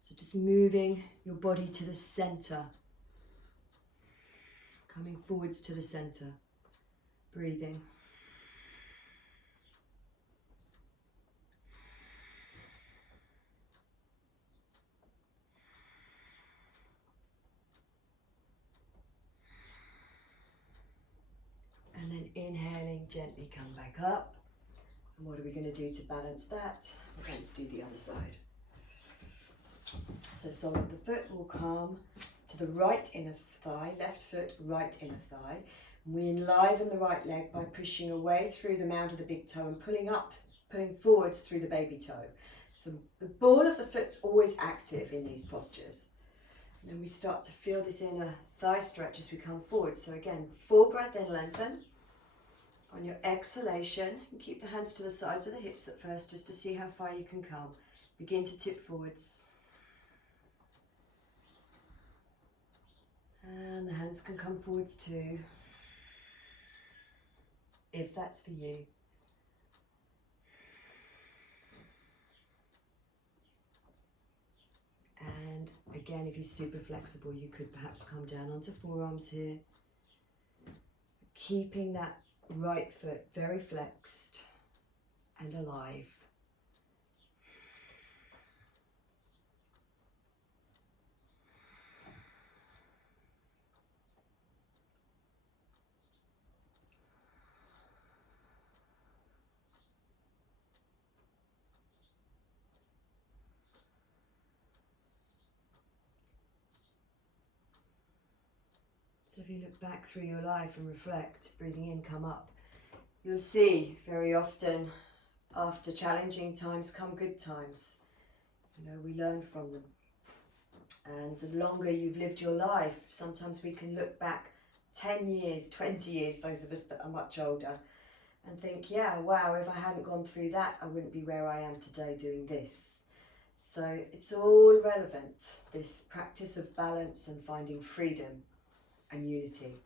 So just moving your body to the center, coming forwards to the center, breathing. And then inhaling, gently come back up. And what are we going to do to balance that? We're going to do the other side. So sole of the foot will come to the right inner thigh, left foot, right inner thigh. We enliven the right leg by pushing away through the mound of the big toe and pulling forwards through the baby toe. So the ball of the foot's always active in these postures. And then we start to feel this inner thigh stretch as we come forward. So again, full breath in, lengthen. On your exhalation, and keep the hands to the sides of the hips at first just to see how far you can come. Begin to tip forwards. And the hands can come forwards too, if that's for you. And again, if you're super flexible, you could perhaps come down onto forearms here, keeping that right foot very flexed and alive. So if you look back through your life and reflect, breathing in, come up, you'll see very often after challenging times come good times. You know, we learn from them. And the longer you've lived your life, sometimes we can look back 10 years, 20 years, those of us that are much older, and think, yeah, wow, if I hadn't gone through that, I wouldn't be where I am today doing this. So it's all relevant, this practice of balance and finding freedom and unity.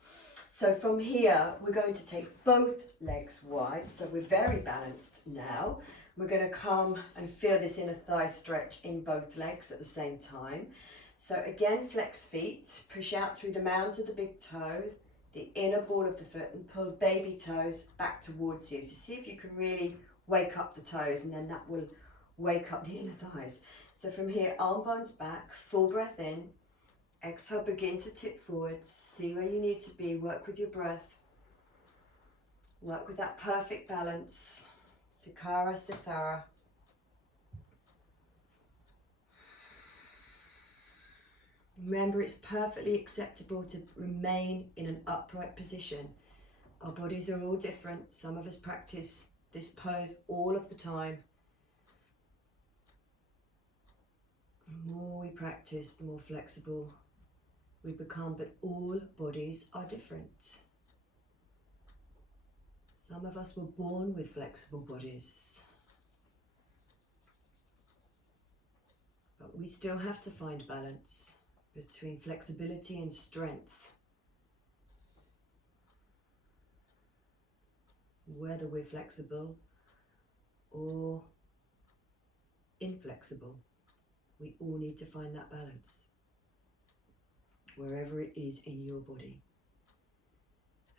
So from here, we're going to take both legs wide. So we're very balanced now. We're going to come and feel this inner thigh stretch in both legs at the same time. So again, flex feet, push out through the mounds of the big toe, the inner ball of the foot, and pull baby toes back towards you. So see if you can really wake up the toes, and then that will wake up the inner thighs. So from here, arm bones back, full breath in. Exhale, begin to tip forwards, see where you need to be, work with your breath, work with that perfect balance, Sukara, Sithara. Remember, it's perfectly acceptable to remain in an upright position. Our bodies are all different. Some of us practice this pose all of the time. The more we practice, the more flexible we become, but all bodies are different. Some of us were born with flexible bodies, but we still have to find balance between flexibility and strength. whether we're flexible or inflexible. We all need to find that balance, wherever it is in your body.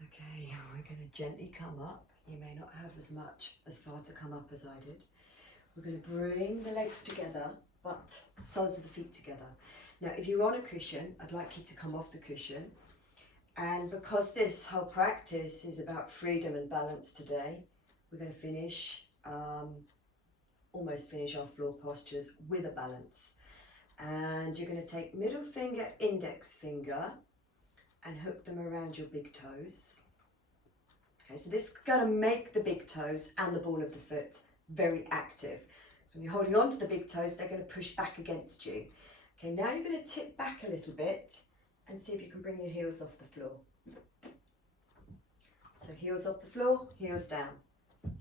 Okay, we're going to gently come up. You may not have as far to come up as I did. We're going to bring the legs together, but soles of the feet together. Now, if you're on a cushion, I'd like you to come off the cushion. And because this whole practice is about freedom and balance today, we're going to finish, almost finish our floor postures with a balance. And you're going to take middle finger, index finger, and hook them around your big toes. Okay, so this is going to make the big toes and the ball of the foot very active. So when you're holding on to the big toes, they're going to push back against you. Okay, now you're going to tip back a little bit and see if you can bring your heels off the floor. So heels off the floor, heels down.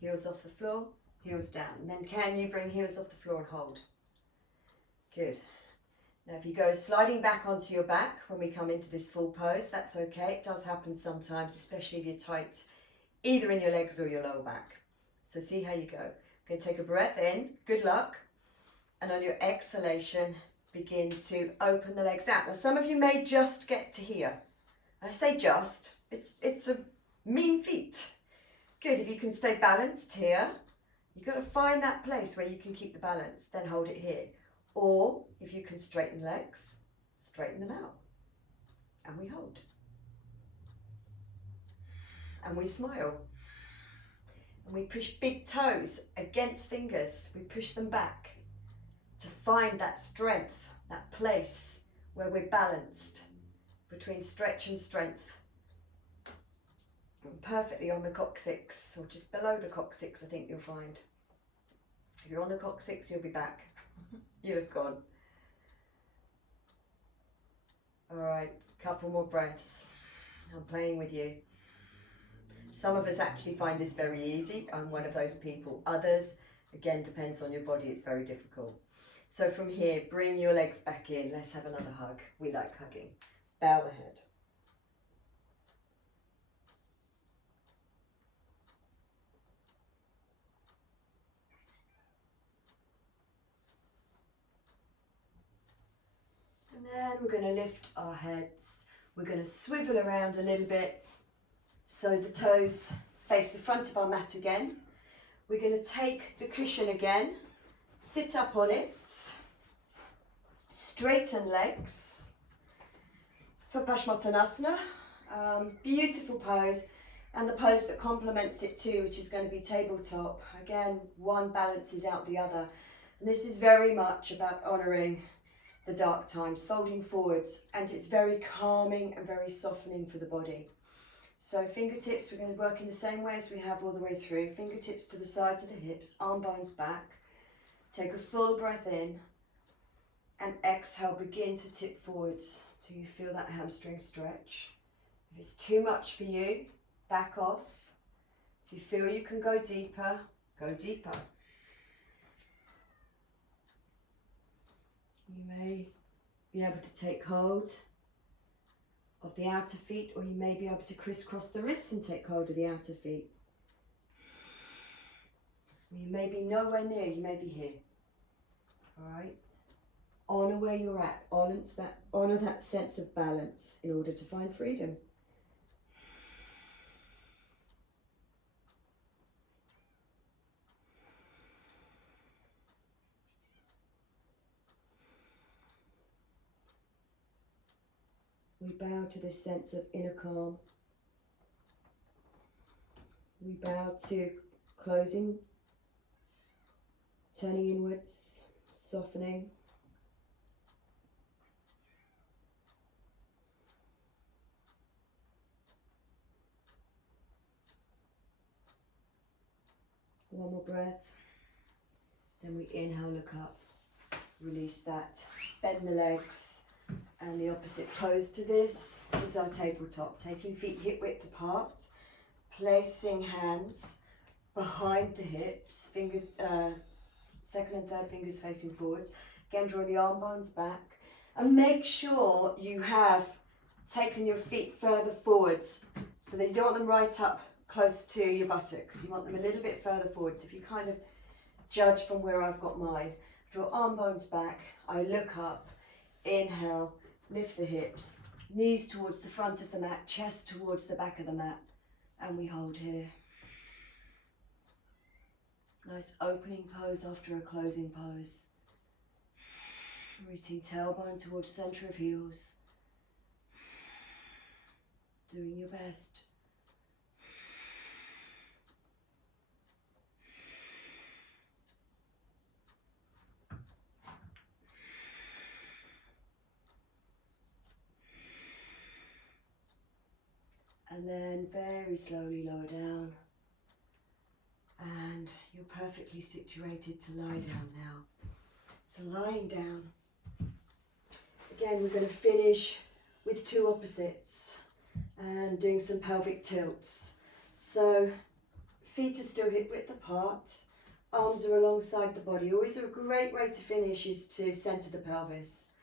Heels off the floor, heels down. And then can you bring heels off the floor and hold? Good. Now if you go sliding back onto your back when we come into this full pose, that's okay. It does happen sometimes, especially if you're tight either in your legs or your lower back. So see how you go. Okay, take a breath in, good luck. And on your exhalation, begin to open the legs out. Now some of you may just get to here. I say just, it's a mean feat. Good, if you can stay balanced here, you've got to find that place where you can keep the balance, then hold it here. Or if you can straighten legs, straighten them out. And we hold. And we smile. And we push big toes against fingers. We push them back to find that strength, that place where we're balanced between stretch and strength. And perfectly on the coccyx, or just below the coccyx, I think you'll find. If you're on the coccyx, you'll be back. You'll have gone. All right, couple more breaths. I'm playing with you. Some of us actually find this very easy. I'm one of those people. Others, again, depends on your body. It's very difficult. So from here, bring your legs back in. Let's have another hug. We like hugging. Bow the head. And then we're going to lift our heads. We're going to swivel around a little bit so the toes face the front of our mat again. We're going to take the cushion again, sit up on it, straighten legs for Paschimottanasana. Beautiful pose, and the pose that complements it too, which is going to be tabletop. Again, one balances out the other. And this is very much about honouring the dark times, folding forwards, and it's very calming and very softening for the body. So fingertips, we're going to work in the same way as we have all the way through. Fingertips to the sides of the hips, arm bones back. Take a full breath in and exhale, begin to tip forwards till you feel that hamstring stretch. If it's too much for you, back off. If you feel you can go deeper, go deeper. You may be able to take hold of the outer feet, or you may be able to crisscross the wrists and take hold of the outer feet. You may be nowhere near, you may be here. Alright? Honour where you're at, honour that sense of balance in order to find freedom. We bow to this sense of inner calm. We bow to closing, turning inwards, softening. One more breath. Then we inhale, look up, release that, bend the legs. And the opposite pose to this is our tabletop, taking feet hip width apart, placing hands behind the hips, second and third fingers facing forwards. Again, draw the arm bones back and make sure you have taken your feet further forwards so that you don't want them right up close to your buttocks. You want them a little bit further forward. So if you kind of judge from where I've got mine, draw arm bones back, I look up, inhale, lift the hips, knees towards the front of the mat, chest towards the back of the mat, and we hold here. Nice opening pose after a closing pose. Rooting tailbone towards centre of heels. Doing your best. And then very slowly lower down. And you're perfectly situated to lie down now. So lying down. Again, we're going to finish with two opposites and doing some pelvic tilts. So feet are still hip width apart, arms are alongside the body. Always a great way to finish is to centre the pelvis.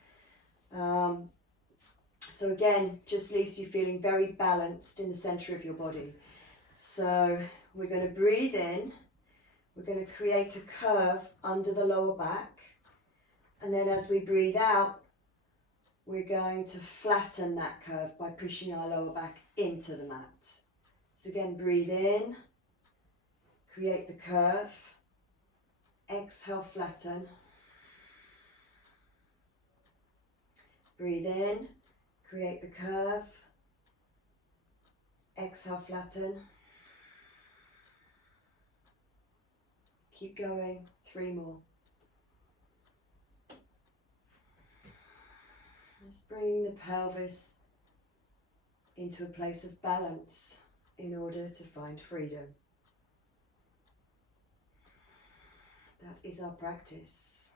So again, just leaves you feeling very balanced in the centre of your body. So we're going to breathe in, we're going to create a curve under the lower back, and then as we breathe out, we're going to flatten that curve by pushing our lower back into the mat. So again, breathe in, create the curve, exhale, flatten, breathe in, create the curve, exhale, flatten, keep going, 3 more. Let's bring the pelvis into a place of balance in order to find freedom. That is our practice.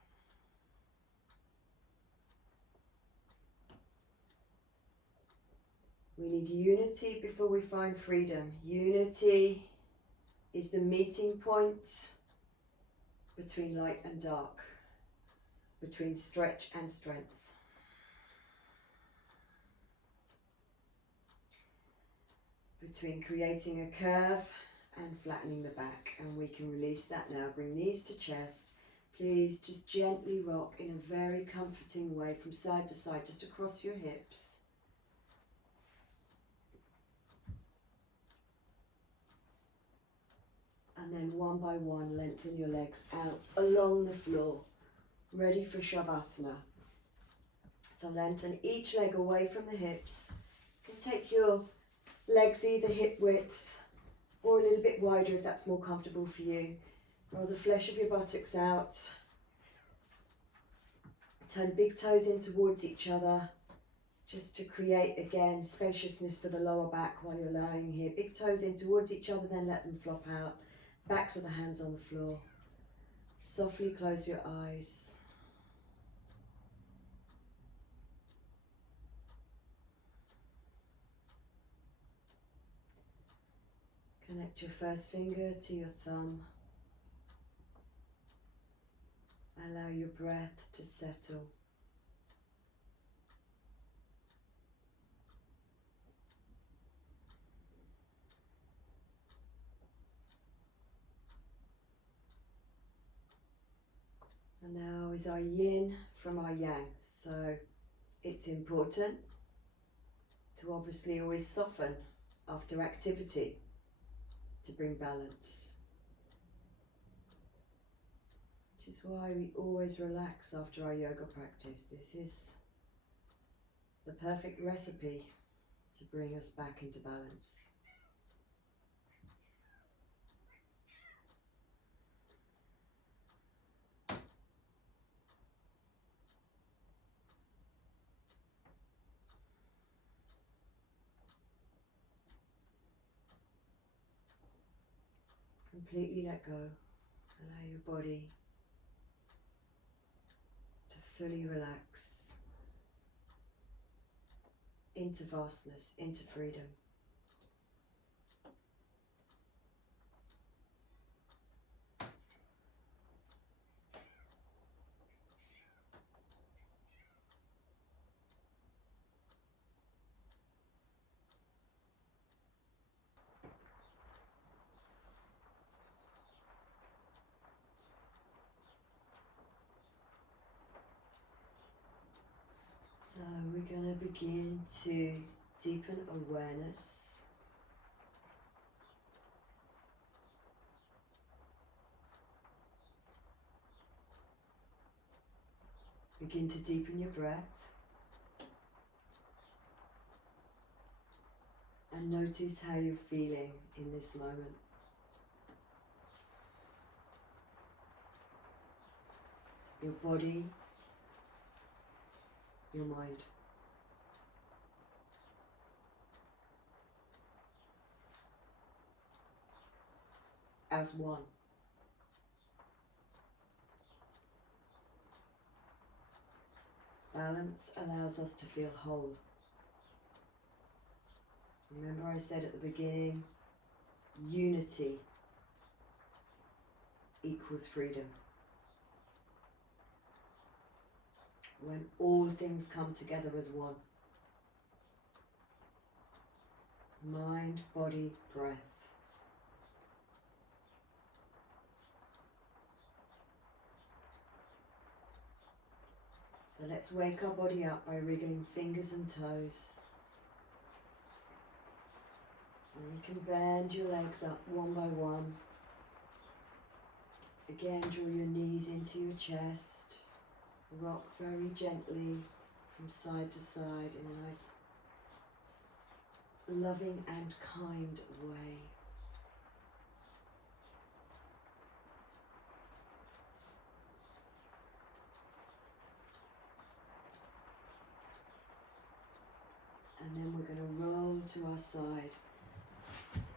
We need unity before we find freedom. Unity is the meeting point between light and dark, between stretch and strength. Between creating a curve and flattening the back, and we can release that now. Bring knees to chest. Please just gently rock in a very comforting way from side to side, just across your hips. And then one by one, lengthen your legs out along the floor, ready for Savasana. So lengthen each leg away from the hips. You can take your legs either hip width or a little bit wider if that's more comfortable for you. Roll the flesh of your buttocks out. Turn big toes in towards each other, just to create again spaciousness for the lower back while you're lying here. Big toes in towards each other, then let them flop out. Backs of the hands on the floor. Softly close your eyes. Connect your first finger to your thumb. Allow your breath to settle. And now is our yin from our yang. So it's important to obviously always soften after activity to bring balance. Which is why we always relax after our yoga practice. This is the perfect recipe to bring us back into balance. Completely let go. Allow your body to fully relax into vastness, into freedom. So we're going to begin to deepen awareness. Begin to deepen your breath. And notice how you're feeling in this moment. Your body, your mind. As one. Balance allows us to feel whole. Remember I said at the beginning, unity equals freedom. When all things come together as one. Mind, body, breath. So let's wake our body up by wriggling fingers and toes. And you can bend your legs up one by one. Again, draw your knees into your chest. Rock very gently from side to side in a nice, loving and kind way. And then we're going to roll to our side.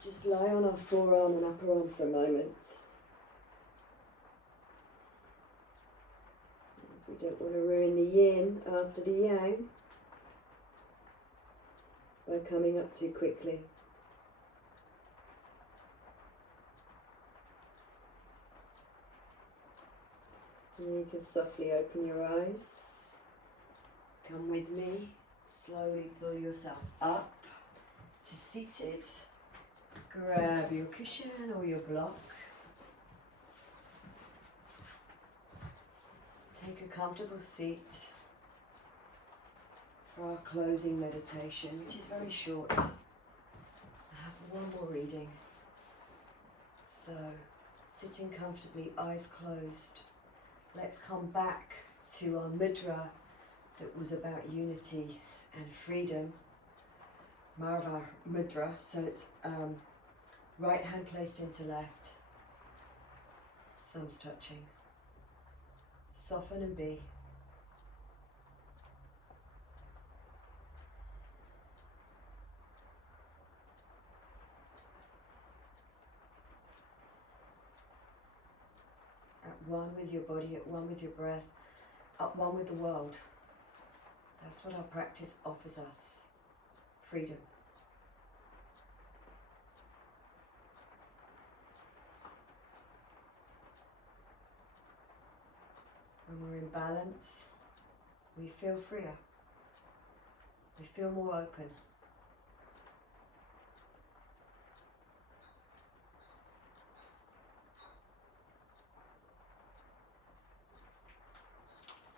Just lie on our forearm and upper arm for a moment. We don't want to ruin the yin after the yang by coming up too quickly. And then you can softly open your eyes. Come with me. Slowly pull yourself up to seated. Grab your cushion or your block. Take a comfortable seat for our closing meditation, which is very short. I have one more reading. So, sitting comfortably, eyes closed. Let's come back to our mudra that was about unity and freedom. Marva mudra, so it's right hand placed into left, thumbs touching. Soften and be. At one with your body, at one with your breath, at one with the world. That's what our practice offers us. Freedom. When we're in balance, we feel freer. We feel more open.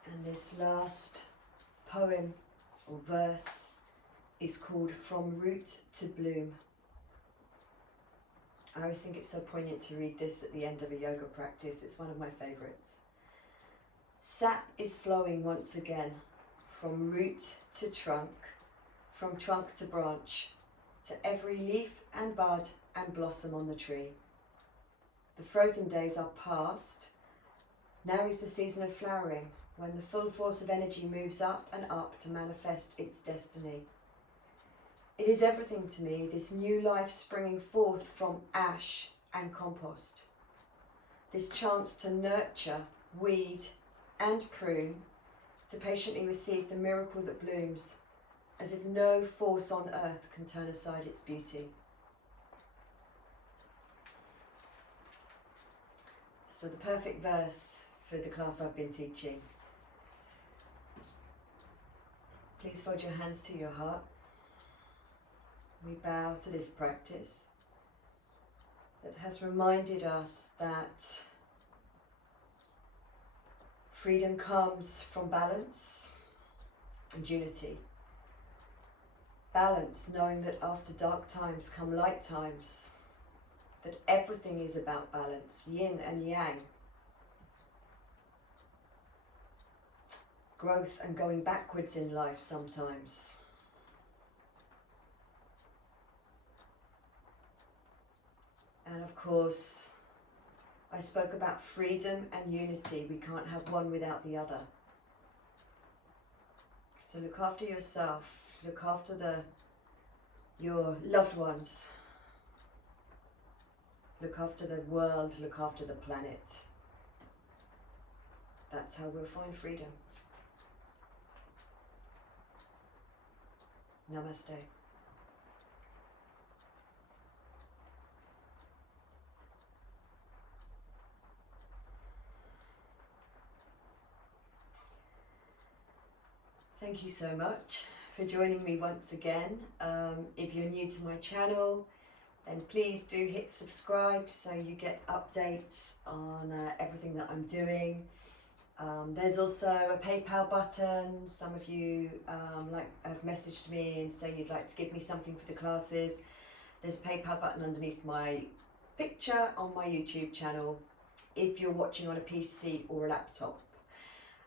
And this last poem or verse is called From Root to Bloom. I always think it's so poignant to read this at the end of a yoga practice. It's one of my favourites. Sap is flowing once again, from root to trunk, from trunk to branch, to every leaf and bud and blossom on the tree. The frozen days are past. Now is the season of flowering, when the full force of energy moves up and up to manifest its destiny. It is everything to me, this new life springing forth from ash and compost. This chance to nurture, weed, and prune, to patiently receive the miracle that blooms, as if no force on earth can turn aside its beauty. So the perfect verse for the class I've been teaching. Please fold your hands to your heart. We bow to this practice that has reminded us that freedom comes from balance, and unity. Balance, knowing that after dark times come light times, that everything is about balance, yin and yang. Growth and going backwards in life sometimes. And of course, I spoke about freedom and unity. We can't have one without the other. So look after yourself, look after your loved ones, look after the world, look after the planet. That's how we'll find freedom. Namaste. Thank you so much for joining me once again. If you're new to my channel, then please do hit subscribe so you get updates on everything that I'm doing. There's also a PayPal button. Some of you have messaged me and say you'd like to give me something for the classes. There's a PayPal button underneath my picture on my YouTube channel if you're watching on a PC or a laptop.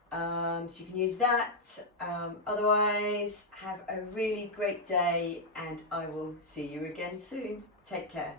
So you can use that. Otherwise, have a really great day and I will see you again soon. Take care.